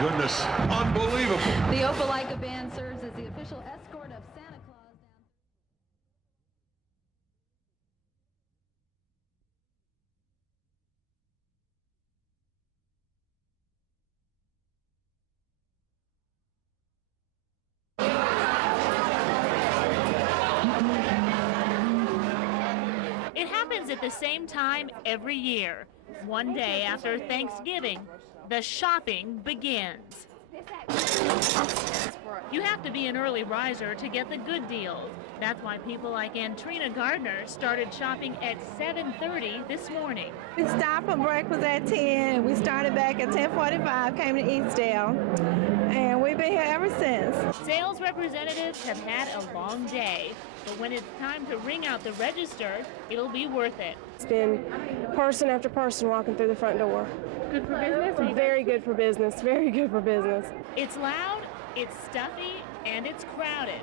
Goodness, unbelievable. The Opelika Band serves as the official escort of Santa Claus down. It happens at the same time every year. One day after Thanksgiving, the shopping begins. You have to be an early riser to get the good deals. That's why people like Antrina Gardner started shopping at 7:30 this morning. We stopped for breakfast at 10. We started back at 10:45, came to Eastdale, and we've been here ever since. Sales representatives have had a long day. But when it's time to ring out the register, it'll be worth it. It's been person after person walking through the front door. Good for business? Very good for business, very good for business. It's loud, it's stuffy, and it's crowded.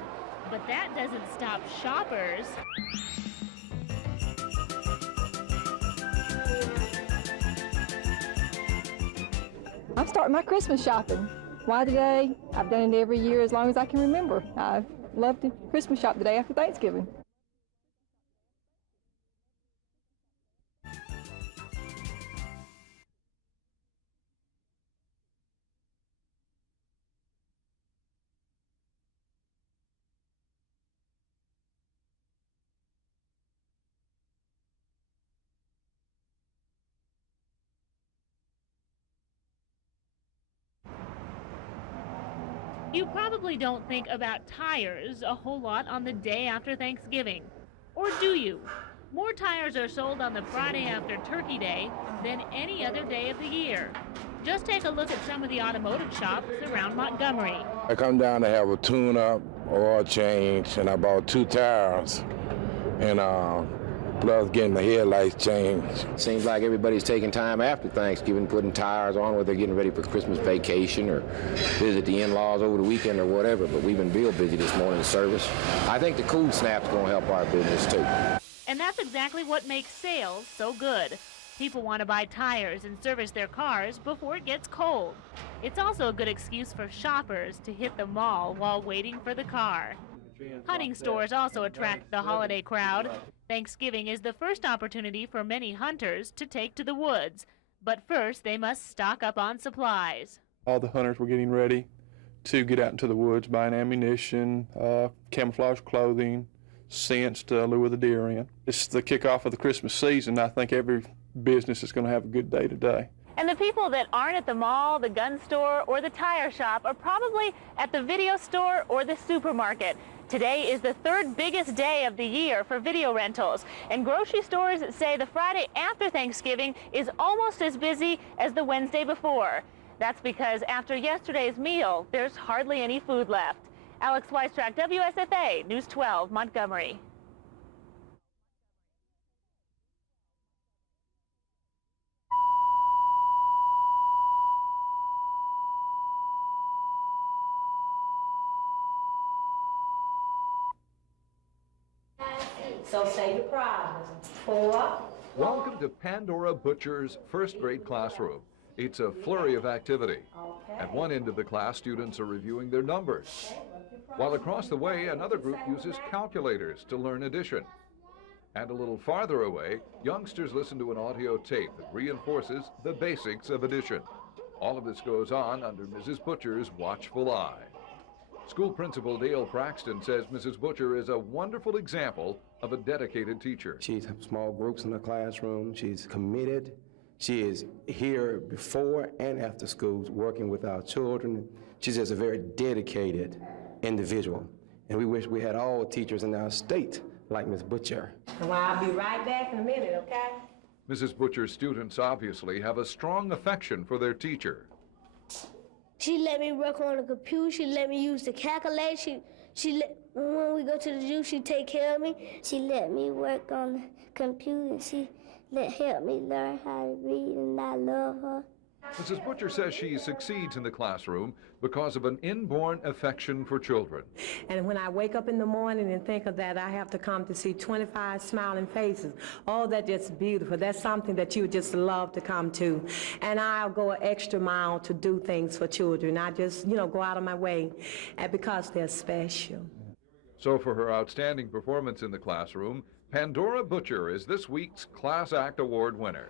But that doesn't stop shoppers. I'm starting my Christmas shopping. Why today? I've done it every year as long as I can remember. I love to Christmas shop the day after Thanksgiving. You probably don't think about tires a whole lot on the day after Thanksgiving. Or do you? More tires are sold on the Friday after Turkey Day than any other day of the year. Just take a look at some of the automotive shops around Montgomery. I come down to have a tune-up, oil change, and I bought 2 tires, and plus getting the headlights changed. Seems like everybody's taking time after Thanksgiving, putting tires on, whether they're getting ready for Christmas vacation or visit the in-laws over the weekend or whatever, but we've been real busy this morning in service. I think the cool snap's going to help our business too. And that's exactly what makes sales so good. People want to buy tires and service their cars before it gets cold. It's also a good excuse for shoppers to hit the mall while waiting for the car. Hunting stores also attract the holiday crowd. Thanksgiving is the first opportunity for many hunters to take to the woods. But first, they must stock up on supplies. All the hunters were getting ready to get out into the woods, buying ammunition, camouflage clothing, scents to lure the deer in. It's the kickoff of the Christmas season. I think every business is going to have a good day today. And the people that aren't at the mall, the gun store, or the tire shop are probably at the video store or the supermarket. Today is the 3rd biggest day of the year for video rentals, and grocery stores say the Friday after Thanksgiving is almost as busy as the Wednesday before. That's because after yesterday's meal, there's hardly any food left. Alex Weistrack, WSFA, News 12, Montgomery. So say your problems. 4. Welcome to Pandora Butcher's first grade classroom. It's a flurry of activity. At one end of the class, students are reviewing their numbers, while across the way, another group uses calculators to learn addition. And a little farther away, youngsters listen to an audio tape that reinforces the basics of addition. All of this goes on under Mrs. Butcher's watchful eye. School Principal Dale Braxton says Mrs. Butcher is a wonderful example of a dedicated teacher. She's small groups in the classroom. She's committed. She is here before and after schools working with our children. She's just a very dedicated individual. And we wish we had all teachers in our state like Ms. Butcher. Well, I'll be right back in a minute, okay? Mrs. Butcher's students obviously have a strong affection for their teacher. She let me work on the computer. She let me use the calculator. When we go to the zoo, she take care of me. She let me work on the computer. She help me learn how to read, and I love her. Mrs. Butcher says she succeeds in the classroom because of an inborn affection for children. And when I wake up in the morning and think of that, I have to come to see 25 smiling faces. Oh, that's just beautiful. That's something that you would just love to come to. And I'll go an extra mile to do things for children. I just, go out of my way because they're special. So for her outstanding performance in the classroom, Pandora Butcher is this week's Class Act Award winner.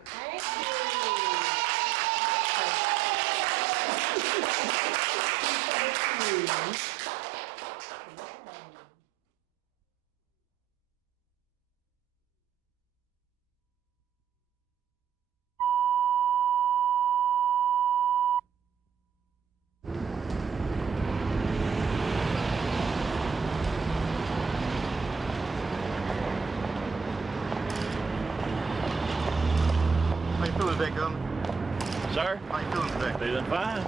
How you feeling today, Governor? Sir? How you feeling today? Feeling fine.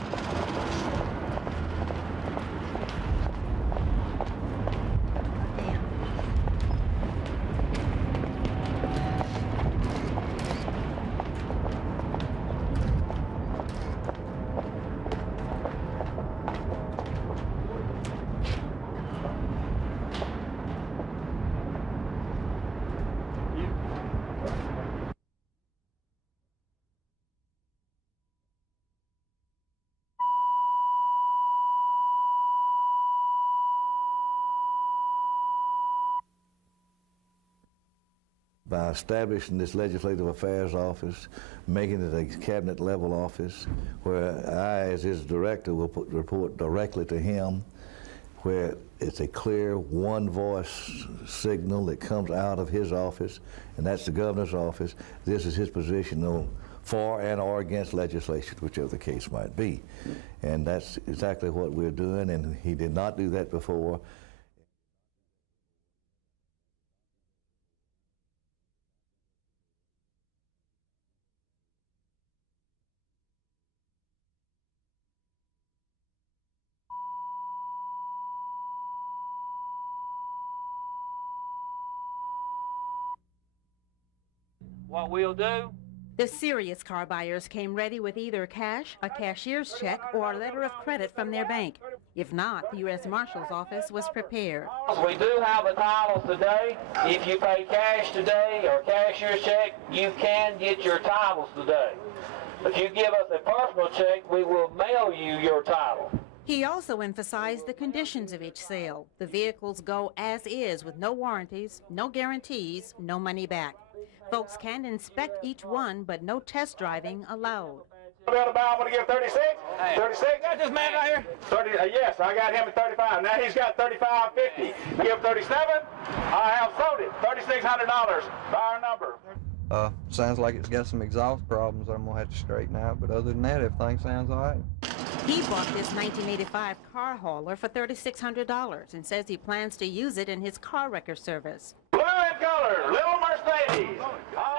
by establishing this Legislative Affairs Office, making it a cabinet level office, where I, as his director, will report directly to him, where it's a clear one voice signal that comes out of his office, and that's the governor's office. This is his position for and or against legislation, whichever the case might be. And that's exactly what we're doing, and he did not do that before. What we'll do? The serious car buyers came ready with either cash, a cashier's check, or a letter of credit from their bank. If not, the U.S. Marshal's office was prepared. We do have the titles today. If you pay cash today or cashier's check, you can get your titles today. If you give us a personal check, we will mail you your title. He also emphasized the conditions of each sale. The vehicles go as is with no warranties, no guarantees, no money back. Folks can inspect each one, but no test driving allowed. I want to give 36. 36. Got this man right here. 30. Yes, I got him at 35. Now he's got 35.50. Give 37. I have sold it. $3,600. Buyer number. Sounds like it's got some exhaust problems I'm gonna have to straighten out. But other than that, everything sounds all right. He bought this 1985 car hauler for $3,600 and says he plans to use it in his car wrecker service. Blue and color, little Mercedes.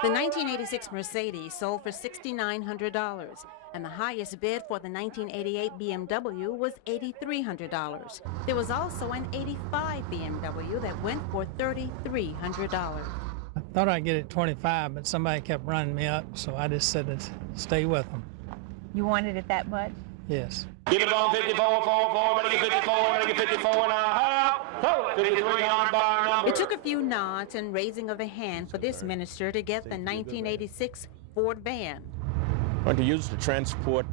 The 1986 Mercedes sold for $6,900, and the highest bid for the 1988 BMW was $8,300. There was also an 85 BMW that went for $3,300. I thought I'd get it 25, but somebody kept running me up, so I just said to stay with them. You wanted it that much? Yes. Give it on 54, 4, 4, 54, 54 and a half. 5,300 buyer number. It took a few nods and raising of the hand for this minister to get the 1986 Ford van. I'm going to use to transport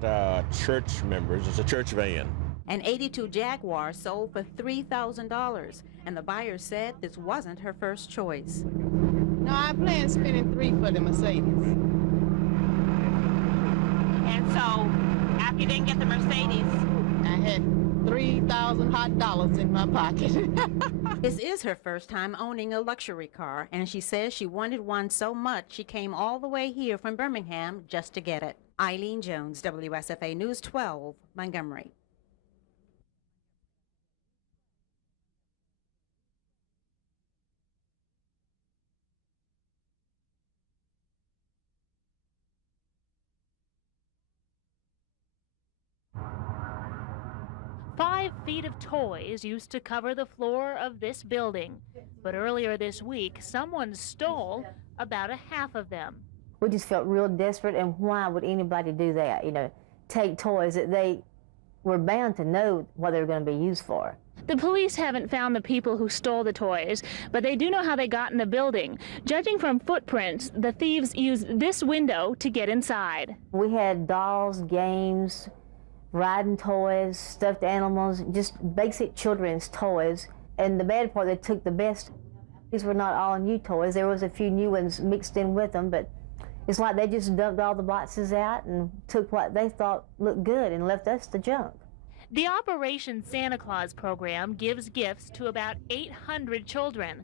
church members. It's a church van. An 82 Jaguar sold for $3,000, and the buyer said this wasn't her first choice. No, I plan on spending $3,000 for the Mercedes. And so, after you didn't get the Mercedes, I had $3,000 hot dollars in my pocket. This is her first time owning a luxury car, and she says she wanted one so much she came all the way here from Birmingham just to get it. Eileen Jones, WSFA News 12, Montgomery. "5 feet of toys used to cover the floor of this building, but earlier this week, someone stole about a half of them. We just felt real desperate, and why would anybody do that? You know, take toys that they were bound to know what they were going to be used for. The police haven't found the people who stole the toys, but they do know how they got in the building. Judging from footprints, the thieves used this window to get inside. We had dolls, games, riding toys, stuffed animals, just basic children's toys. And the bad part, they took the best. These were not all new toys. There was a few new ones mixed in with them, but it's like they just dumped all the boxes out and took what they thought looked good and left us the junk. The Operation Santa Claus program gives gifts to about 800 children.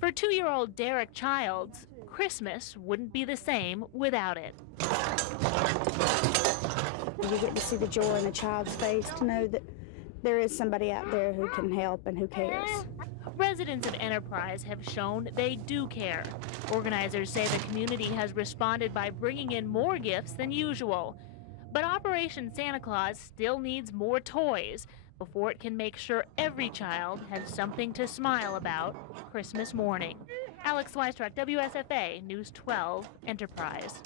For 2-year-old Derek Childs, Christmas wouldn't be the same without it. You get to see the joy in a child's face to know that there is somebody out there who can help and who cares. Residents of Enterprise have shown they do care. Organizers say the community has responded by bringing in more gifts than usual. But Operation Santa Claus still needs more toys before it can make sure every child has something to smile about Christmas morning. Alex Weistruck, WSFA News 12, Enterprise.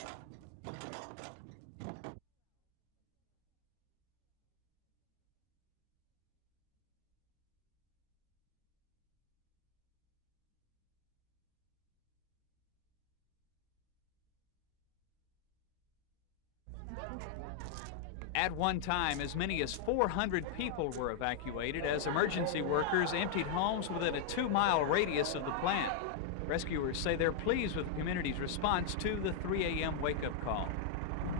At one time, as many as 400 people were evacuated as emergency workers emptied homes within a 2-mile radius of the plant. Rescuers say they're pleased with the community's response to the 3 a.m. wake-up call.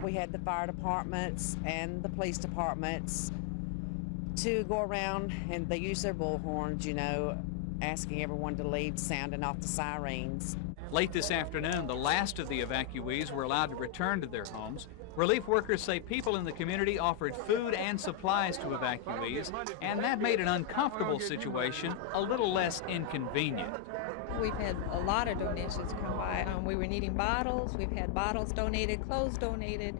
We had the fire departments and the police departments to go around, and they use their bullhorns, you know, asking everyone to leave, sounding off the sirens. Late this afternoon, the last of the evacuees were allowed to return to their homes. Relief workers say people in the community offered food and supplies to evacuees, and that made an uncomfortable situation a little less inconvenient. We've had a lot of donations come by. We were needing bottles. We've had bottles donated, clothes donated,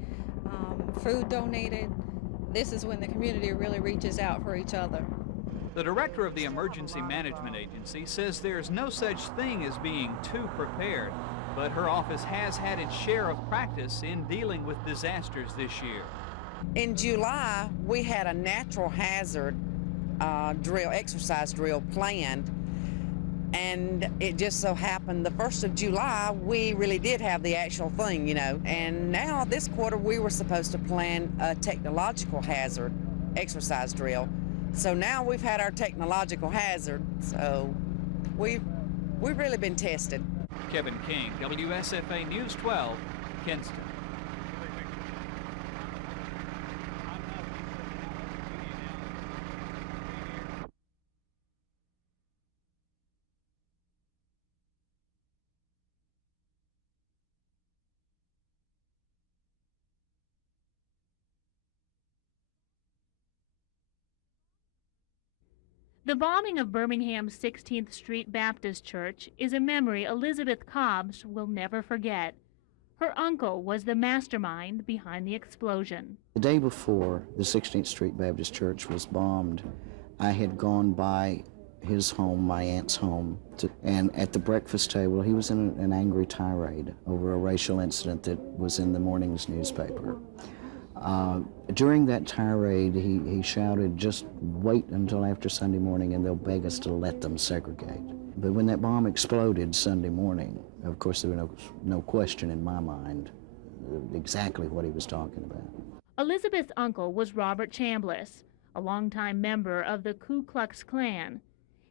food donated. This is when the community really reaches out for each other. The director of the Emergency Management Agency says there's no such thing as being too prepared, but her office has had its share of practice in dealing with disasters this year. In July, we had a natural hazard exercise drill planned, and it just so happened the 1st of July, we really did have the actual thing, you know. And now this quarter, we were supposed to plan a technological hazard exercise drill. So now we've had our technological hazard, so we've really been tested. Kevin King, WSFA News 12, Kinston. The bombing of Birmingham's 16th Street Baptist Church is a memory Elizabeth Cobbs will never forget. Her uncle was the mastermind behind the explosion. The day before the 16th Street Baptist Church was bombed, I had gone by his home, my aunt's home, and at the breakfast table, he was in an angry tirade over a racial incident that was in the morning's newspaper. During that tirade, he shouted, "Just wait until after Sunday morning and they'll beg us to let them segregate." But when that bomb exploded Sunday morning, of course there was no question in my mind exactly what he was talking about. Elizabeth's uncle was Robert Chambliss, a longtime member of the Ku Klux Klan.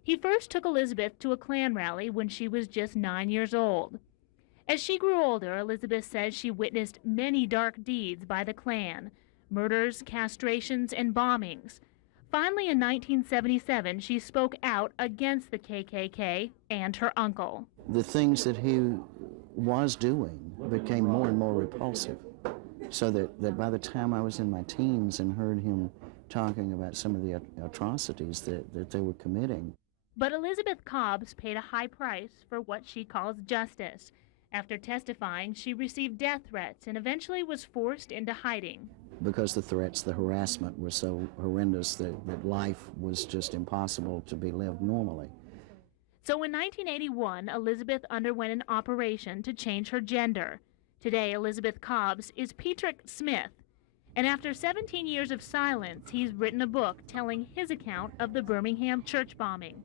He first took Elizabeth to a Klan rally when she was just 9 years old. As she grew older, Elizabeth says she witnessed many dark deeds by the Klan, murders, castrations, and bombings. Finally, in 1977, she spoke out against the KKK and her uncle. The things that he was doing became more and more repulsive, so that by the time I was in my teens and heard him talking about some of the atrocities that they were committing. But Elizabeth Cobbs paid a high price for what she calls justice. After testifying, she received death threats and eventually was forced into hiding. Because the threats, the harassment were so horrendous that life was just impossible to be lived normally. So in 1981, Elizabeth underwent an operation to change her gender. Today, Elizabeth Cobbs is Petrick Smith. And after 17 years of silence, he's written a book telling his account of the Birmingham church bombing.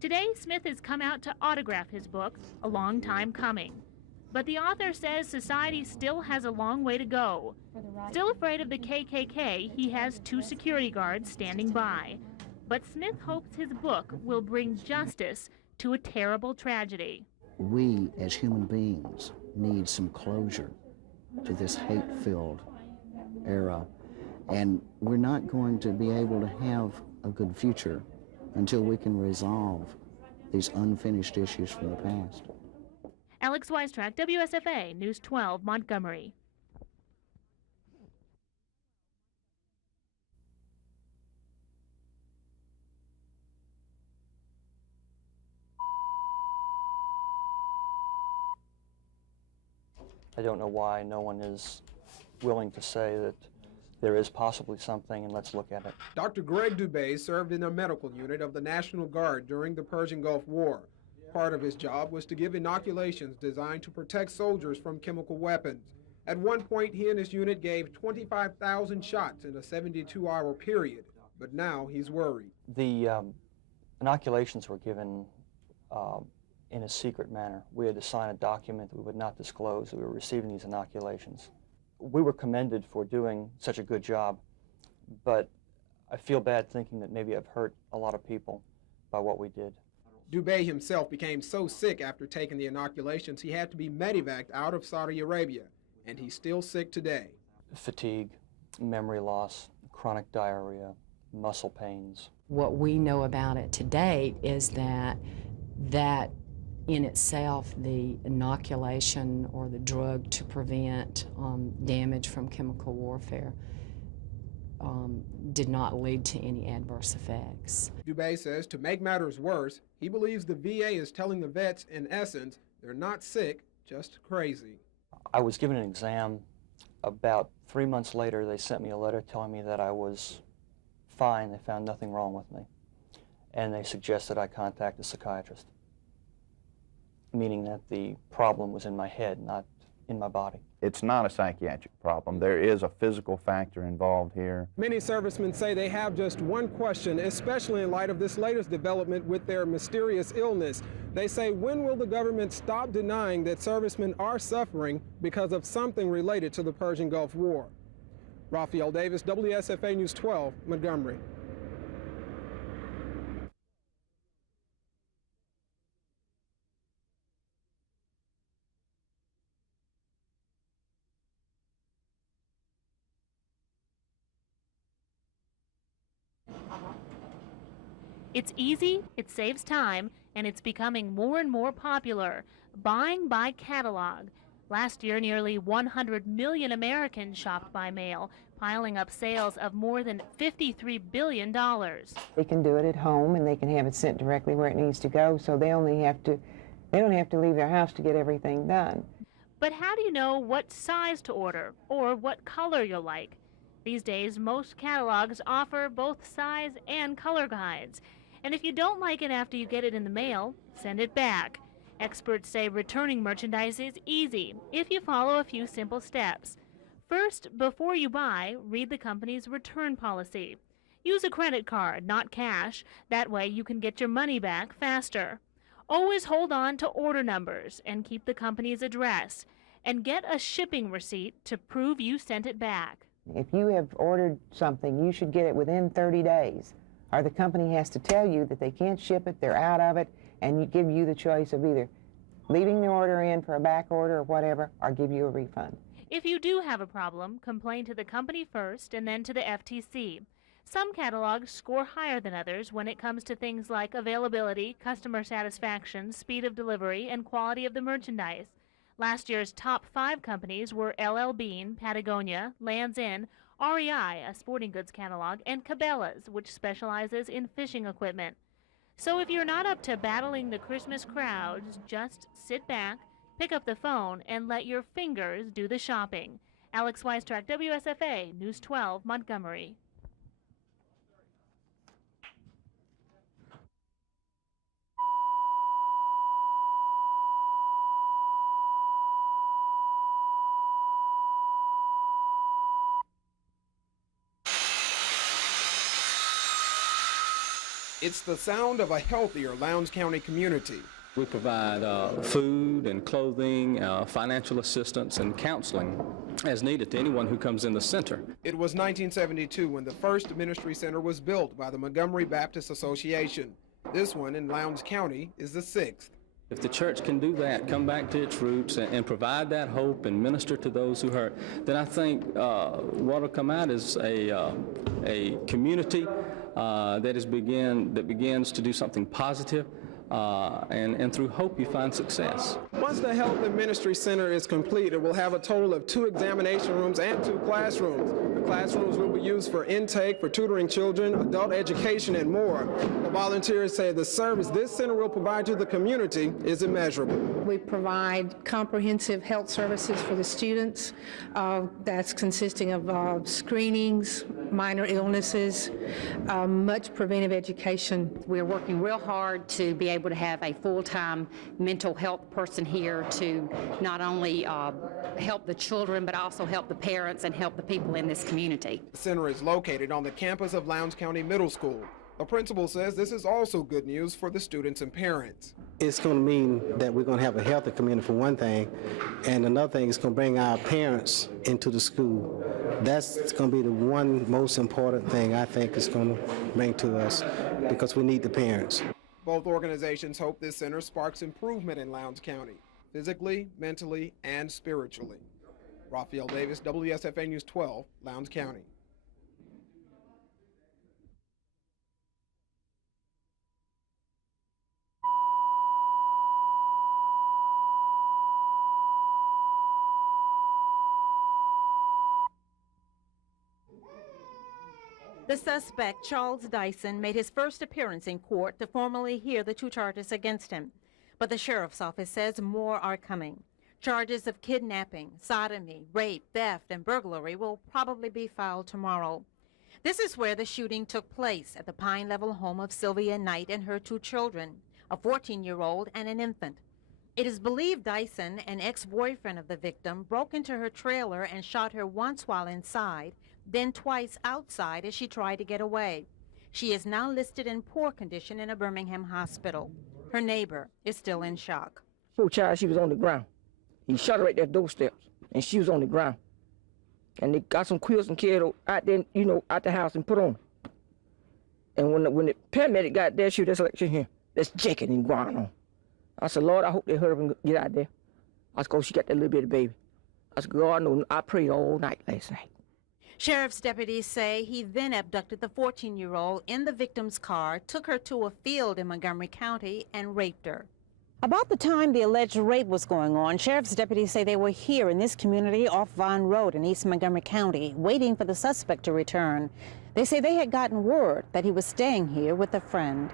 Today, Smith has come out to autograph his book, a long time coming. But the author says society still has a long way to go. Still afraid of the KKK, he has 2 security guards standing by. But Smith hopes his book will bring justice to a terrible tragedy. We, as human beings, need some closure to this hate-filled era. And we're not going to be able to have a good future until we can resolve these unfinished issues from the past. Alex Weistrack, WSFA News 12, Montgomery. I don't know why no one is willing to say that there is possibly something, and let's look at it. Dr. Greg Dubé served in the medical unit of the National Guard during the Persian Gulf War. Part of his job was to give inoculations designed to protect soldiers from chemical weapons. At one point, he and his unit gave 25,000 shots in a 72-hour period, but now he's worried. The inoculations were given in a secret manner. We had to sign a document that we would not disclose that we were receiving these inoculations. We were commended for doing such a good job, but I feel bad thinking that maybe I've hurt a lot of people by what we did. Dubé himself became so sick after taking the inoculations he had to be medevaced out of Saudi Arabia, and he's still sick today. Fatigue, memory loss, chronic diarrhea, muscle pains. What we know about it to date is that in itself, the inoculation or the drug to prevent damage from chemical warfare did not lead to any adverse effects. Dubé says to make matters worse, he believes the VA is telling the vets, in essence, they're not sick, just crazy. I was given an exam. About 3 months later, they sent me a letter telling me that I was fine. They found nothing wrong with me. And they suggested I contact a psychiatrist, meaning that the problem was in my head, not in my body. It's not a psychiatric problem. There is a physical factor involved here. Many servicemen say they have just one question, especially in light of this latest development with their mysterious illness. They say, when will the government stop denying that servicemen are suffering because of something related to the Persian Gulf War? Raphael Davis, WSFA News 12, Montgomery. It's easy, it saves time, and it's becoming more and more popular. Buying by catalog. Last year, nearly 100 million Americans shopped by mail, piling up sales of more than $53 billion. They can do it at home, and they can have it sent directly where it needs to go, so they don't have to leave their house to get everything done. But how do you know what size to order or what color you'll like? These days, most catalogs offer both size and color guides. And if you don't like it after you get it in the mail, send it back. Experts say returning merchandise is easy if you follow a few simple steps. First, before you buy, read the company's return policy. Use a credit card, not cash. That way you can get your money back faster. Always hold on to order numbers and keep the company's address. And get a shipping receipt to prove you sent it back. If you have ordered something, you should get it within 30 days. Or the company has to tell you that they can't ship it, they're out of it, and give you the choice of either leaving the order in for a back order or whatever, or give you a refund. If you do have a problem, complain to the company first and then to the FTC. Some catalogs score higher than others when it comes to things like availability, customer satisfaction, speed of delivery, and quality of the merchandise. Last year's top 5 companies were LL Bean, Patagonia, Lands' End, REI, a sporting goods catalog, and Cabela's, which specializes in fishing equipment. So if you're not up to battling the Christmas crowds, just sit back, pick up the phone, and let your fingers do the shopping. Alex Weistrack, WSFA, News 12, Montgomery. It's the sound of a healthier Lowndes County community. We provide food and clothing, financial assistance, and counseling as needed to anyone who comes in the center. It was 1972 when the first ministry center was built by the Montgomery Baptist Association. This one in Lowndes County is the 6th. If the church can do that, come back to its roots and provide that hope and minister to those who hurt, then I think what will come out is a community that begins to do something positive, and through hope you find success. Once the Health and Ministry Center is complete, it will have a total of 2 examination rooms and 2 classrooms. The classrooms will be used for intake, for tutoring children, adult education, and more. The volunteers say the service this center will provide to the community is immeasurable. We provide comprehensive health services for the students. That's consisting of screenings, minor illnesses, much preventive education. We're working real hard to be able to have a full-time mental health person here to not only help the children, but also help the parents and help the people in this community. The center is located on the campus of Lowndes County Middle School. The principal says this is also good news for the students and parents. It's going to mean that we're going to have a healthy community for one thing, and another thing is going to bring our parents into the school. That's going to be the one most important thing I think it's going to bring to us, because we need the parents. Both organizations hope this center sparks improvement in Lowndes County, physically, mentally, and spiritually. Raphael Davis, WSFA News 12, Lowndes County. The suspect, Charles Dyson, made his first appearance in court to formally hear the 2 charges against him. But the sheriff's office says more are coming. Charges of kidnapping, sodomy, rape, theft, and burglary will probably be filed tomorrow. This is where the shooting took place, at the Pine Level home of Sylvia Knight and her 2 children, a 14-year-old and an infant. It is believed Dyson, an ex-boyfriend of the victim, broke into her trailer and shot her once while inside, then twice outside as she tried to get away. She is now listed in poor condition in a Birmingham hospital. Her neighbor is still in shock. Poor child, she was on the ground. He shot her right there at doorsteps, and she was on the ground. And they got some quilts and carried her out there, out the house and put on. And when the paramedic got there, she was just like, here, let's check it and grind on. I said, Lord, I hope they hurry up and get out there. I said, oh, she got that little bitty baby. I said, God, no, I prayed all night last night. Sheriff's deputies say he then abducted the 14-year-old in the victim's car, took her to a field in Montgomery County, and raped her. About the time the alleged rape was going on, sheriff's deputies say they were here in this community off Vaughn Road in East Montgomery County, waiting for the suspect to return. They say they had gotten word that he was staying here with a friend.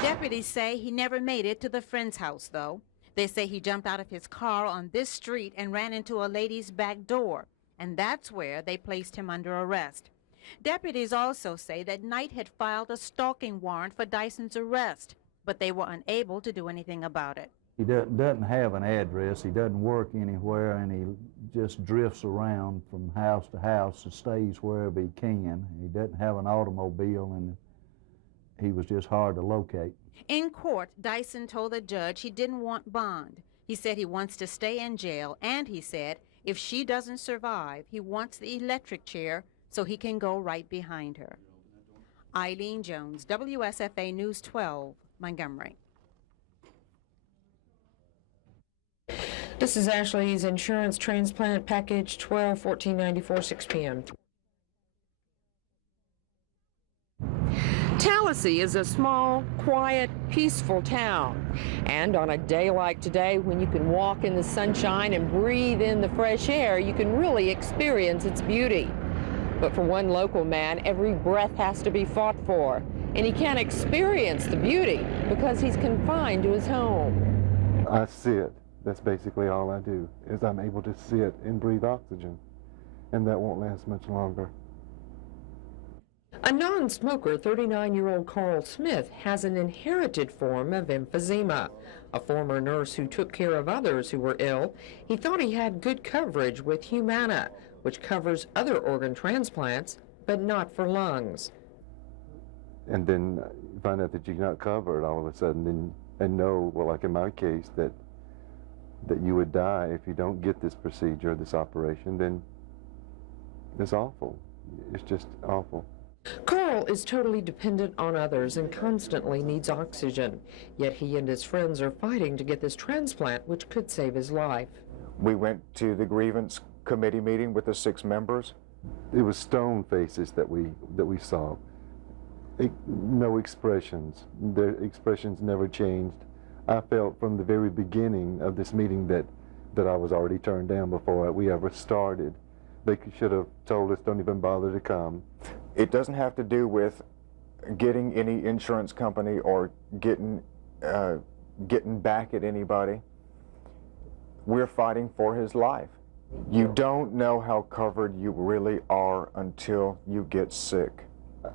Deputies say he never made it to the friend's house, though. They say he jumped out of his car on this street and ran into a lady's back door, and that's where they placed him under arrest. Deputies also say that Knight had filed a stalking warrant for Dyson's arrest, but they were unable to do anything about it. He doesn't have an address, he doesn't work anywhere, and he just drifts around from house to house and stays wherever he can. He doesn't have an automobile, and he was just hard to locate. In court, Dyson told the judge he didn't want bond. He said he wants to stay in jail, and he said if she doesn't survive, he wants the electric chair so he can go right behind her. Eileen Jones, WSFA News 12, Montgomery. This is Ashley's Insurance Transplant Package 12-1494, 6 p.m. Tallahassee is a small, quiet, peaceful town. And on a day like today, when you can walk in the sunshine and breathe in the fresh air, you can really experience its beauty. But for one local man, every breath has to be fought for. And he can't experience the beauty because he's confined to his home. I sit. That's basically all I do, is I'm able to sit and breathe oxygen. And that won't last much longer. A non-smoker, 39-year-old Carl Smith, has an inherited form of emphysema. A former nurse who took care of others who were ill, he thought he had good coverage with Humana, which covers other organ transplants, but not for lungs. And then you find out that you're not covered all of a sudden, and know, well, like in my case, that you would die if you don't get this procedure, this operation, then it's awful. It's just awful. Carl is totally dependent on others and constantly needs oxygen. Yet he and his friends are fighting to get this transplant, which could save his life. We went to the grievance committee meeting with the 6 members. It was stone faces that we saw. No expressions. Their expressions never changed. I felt from the very beginning of this meeting that I was already turned down before we ever started. They should have told us, don't even bother to come. It doesn't have to do with getting any insurance company or getting back at anybody. We're fighting for his life. You don't know how covered you really are until you get sick.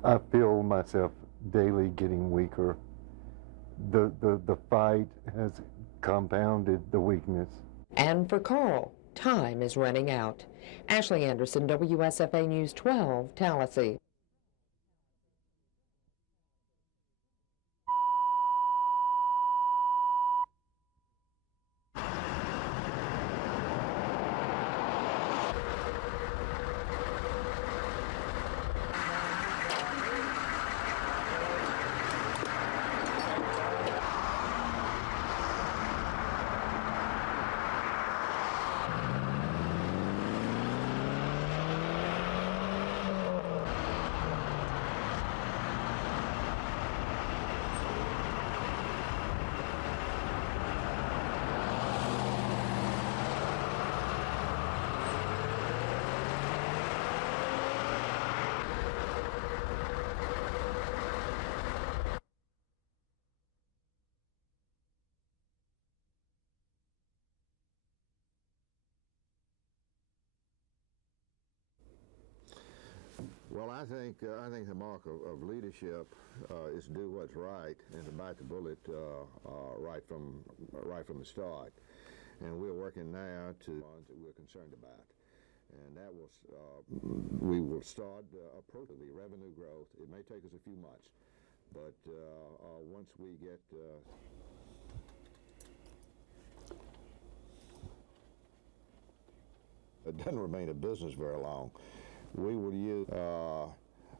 I feel myself daily getting weaker. The fight has compounded the weakness. And for Carl, time is running out. Ashley Anderson, WSFA News 12, Tallahassee. Well, I think the mark of leadership is to do what's right and to bite the bullet right from the start. And we're working now to ones that we're concerned about, and that will we will start approaching the revenue growth. It may take us a few months, but once we get it doesn't remain a business very long. We will use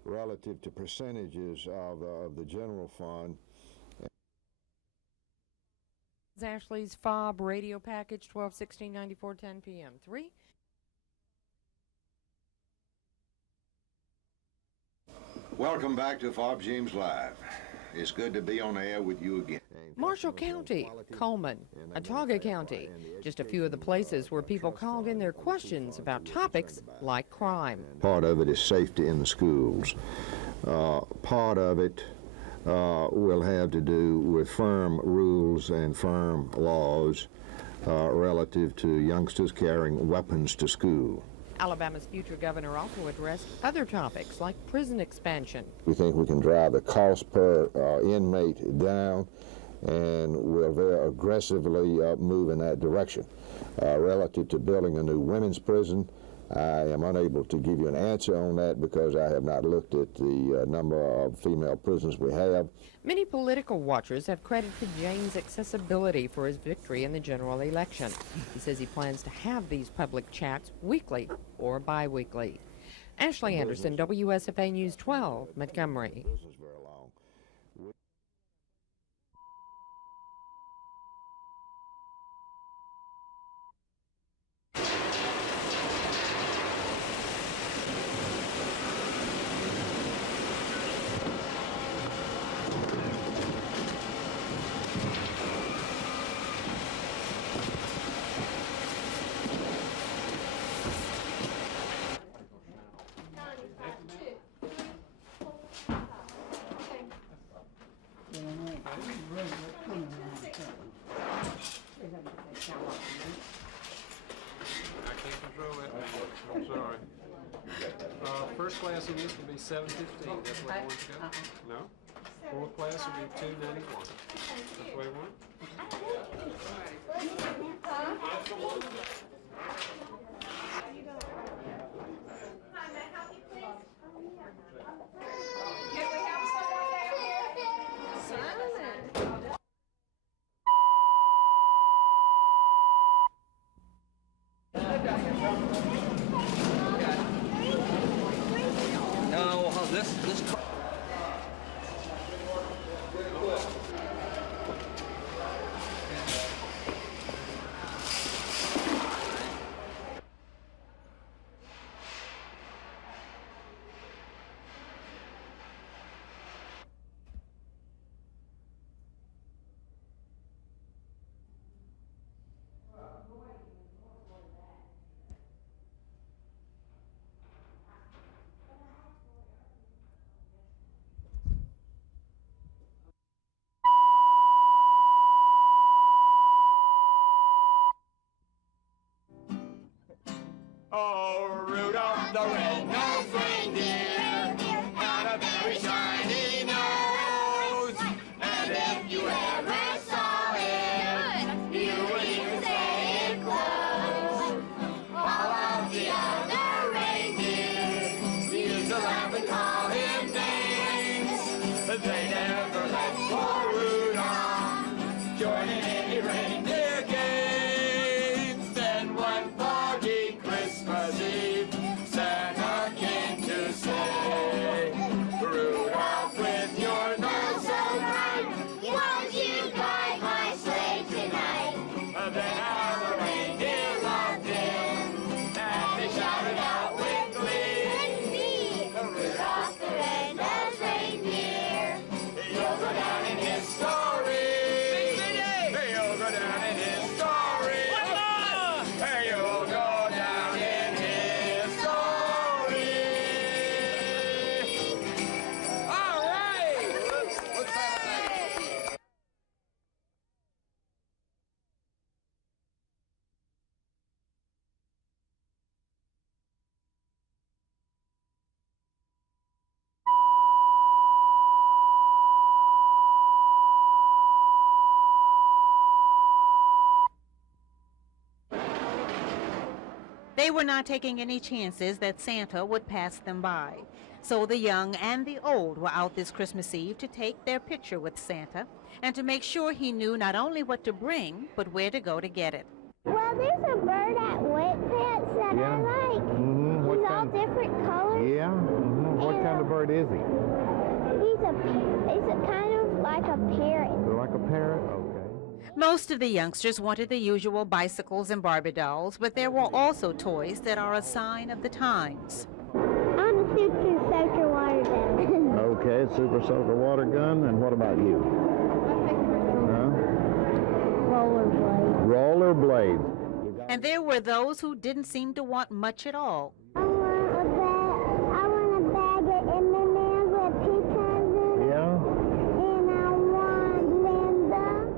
relative to percentages of the general fund. Ashley's FOB radio package 12/16/94 10 p.m. 3. Welcome back to FOB James Live. It's good to be on the air with you again. Marshall County, Coleman, Autauga County, just a few of the places where people called in their questions about topics like crime. Part of it is safety in the schools. Part of it will have to do with firm rules and firm laws relative to youngsters carrying weapons to school. Alabama's future governor also addressed other topics like prison expansion. We think we can drive the cost per inmate down, and we'll very aggressively move in that direction. Relative to building a new women's prison, I am unable to give you an answer on that because I have not looked at the number of female prisons we have. Many political watchers have credited James' accessibility for his victory in the general election. He says he plans to have these public chats weekly or bi-weekly. Ashley Anderson, WSFA News 12, Montgomery. I'm sorry. First class of this will be $7.15. That's what you want to go? No? Fourth class will be $2.91. That's what you want? No, this They were not taking any chances that Santa would pass them by. So the young and the old were out this Christmas Eve to take their picture with Santa and to make sure he knew not only what to bring, but where to go to get it. Well, there's a bird at Wet Pets that I like. He's all different colors. Yeah? What kind of bird is he? He's a kind of like a parrot. Like a parrot? Okay. Most of the youngsters wanted the usual bicycles and Barbie dolls, but there were also toys that are a sign of the times. I'm a super soaker water gun. Okay, super soaker water gun. And what about you? Rollerblade. Rollerblade. And there were those who didn't seem to want much at all. I want a bag of M&Ms with pecans in it. Yeah? And I want Linda.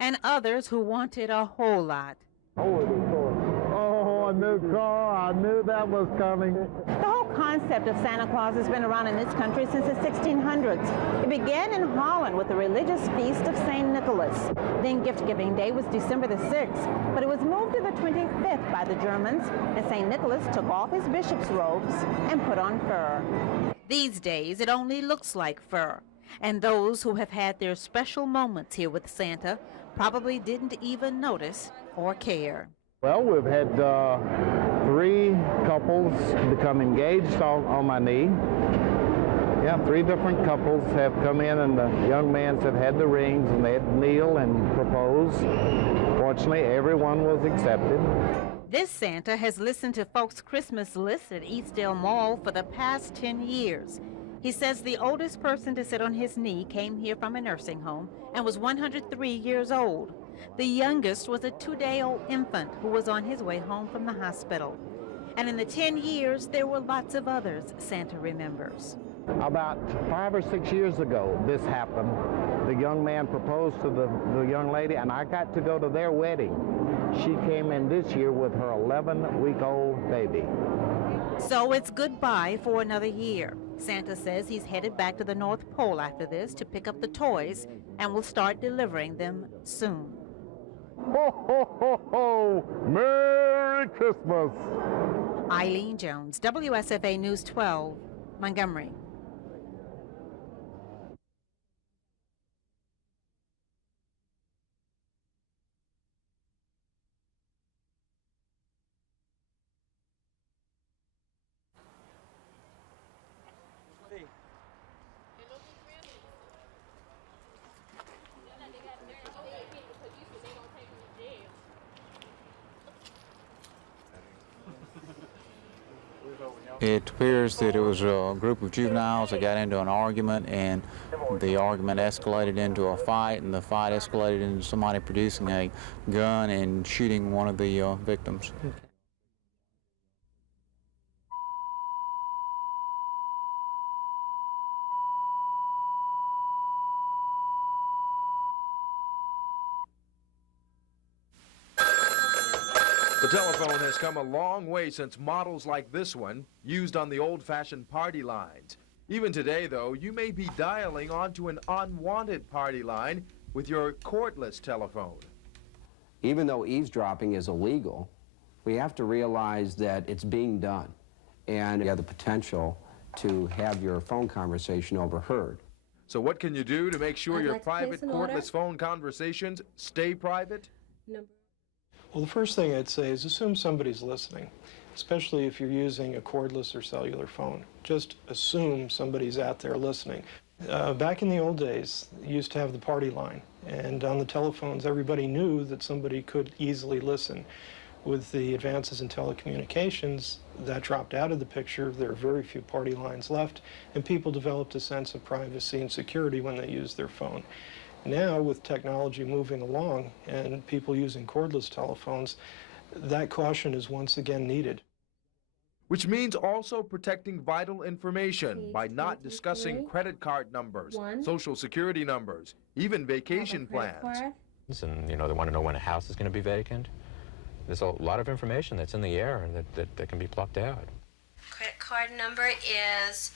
And others who wanted a whole lot. Oh, a new car. I knew that was coming. The whole concept of Santa Claus has been around in this country since the 1600s. It began in Holland with the religious feast of St. Nicholas. Then gift-giving day was December the 6th, but it was moved to the 25th by the Germans, and St. Nicholas took off his bishop's robes and put on fur. These days, it only looks like fur. And those who have had their special moments here with Santa probably didn't even notice or care. Well, we've had 3 couples become engaged on my knee. Yeah, 3 different couples have come in, and the young mans have had the rings, and they had to kneel and propose. Fortunately, everyone was accepted. This Santa has listened to folks' Christmas lists at Eastdale Mall for the past 10 years. He says the oldest person to sit on his knee came here from a nursing home and was 103 years old. The youngest was a 2-day-old infant who was on his way home from the hospital. And in the 10 years, there were lots of others Santa remembers. About 5 or 6 years ago, this happened. The young man proposed to the young lady, and I got to go to their wedding. She came in this year with her 11-week-old baby. So it's goodbye for another year. Santa says he's headed back to the North Pole after this to pick up the toys and will start delivering them soon. Ho, ho, ho, ho! Merry Christmas! Eileen Jones, WSFA News 12, Montgomery. It appears that it was a group of juveniles that got into an argument, and the argument escalated into a fight, and the fight escalated into somebody producing a gun and shooting one of the victims. The telephone has come a long way since models like this one used on the old-fashioned party lines. Even today, though, you may be dialing onto an unwanted party line with your cordless telephone. Even though eavesdropping is illegal, we have to realize that it's being done, and you have the potential to have your phone conversation overheard. So what can you do to make sure your private cordless phone conversations stay private? Well, the first thing I'd say is assume somebody's listening, especially if you're using a cordless or cellular phone. Just assume somebody's out there listening. Back in the old days, you used to have the party line, and on the telephones, everybody knew that somebody could easily listen. With the advances in telecommunications, that dropped out of the picture. There are very few party lines left, and people developed a sense of privacy and security when they used their phone. Now, with technology moving along and people using cordless telephones, that caution is once again needed. Which means also protecting vital information by not discussing credit card numbers, social security numbers, even vacation plans. And, you know, they want to know when a house is going to be vacant. There's a lot of information that's in the air and that can be plucked out. Credit card number is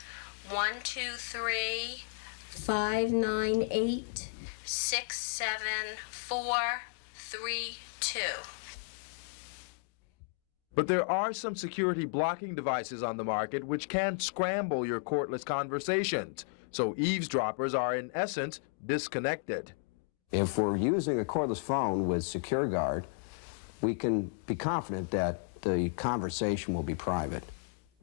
123-598-67432. But there are some security blocking devices on the market which can scramble your cordless conversations, so eavesdroppers are in essence disconnected. If we're using a cordless phone with Secure Guard, we can be confident that the conversation will be private.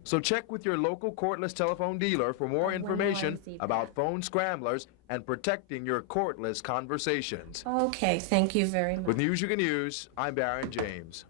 So check with your local cordless telephone dealer for more information about phone scramblers and protecting your cordless conversations. Okay, thank you very much. With News You Can Use, I'm Baron James.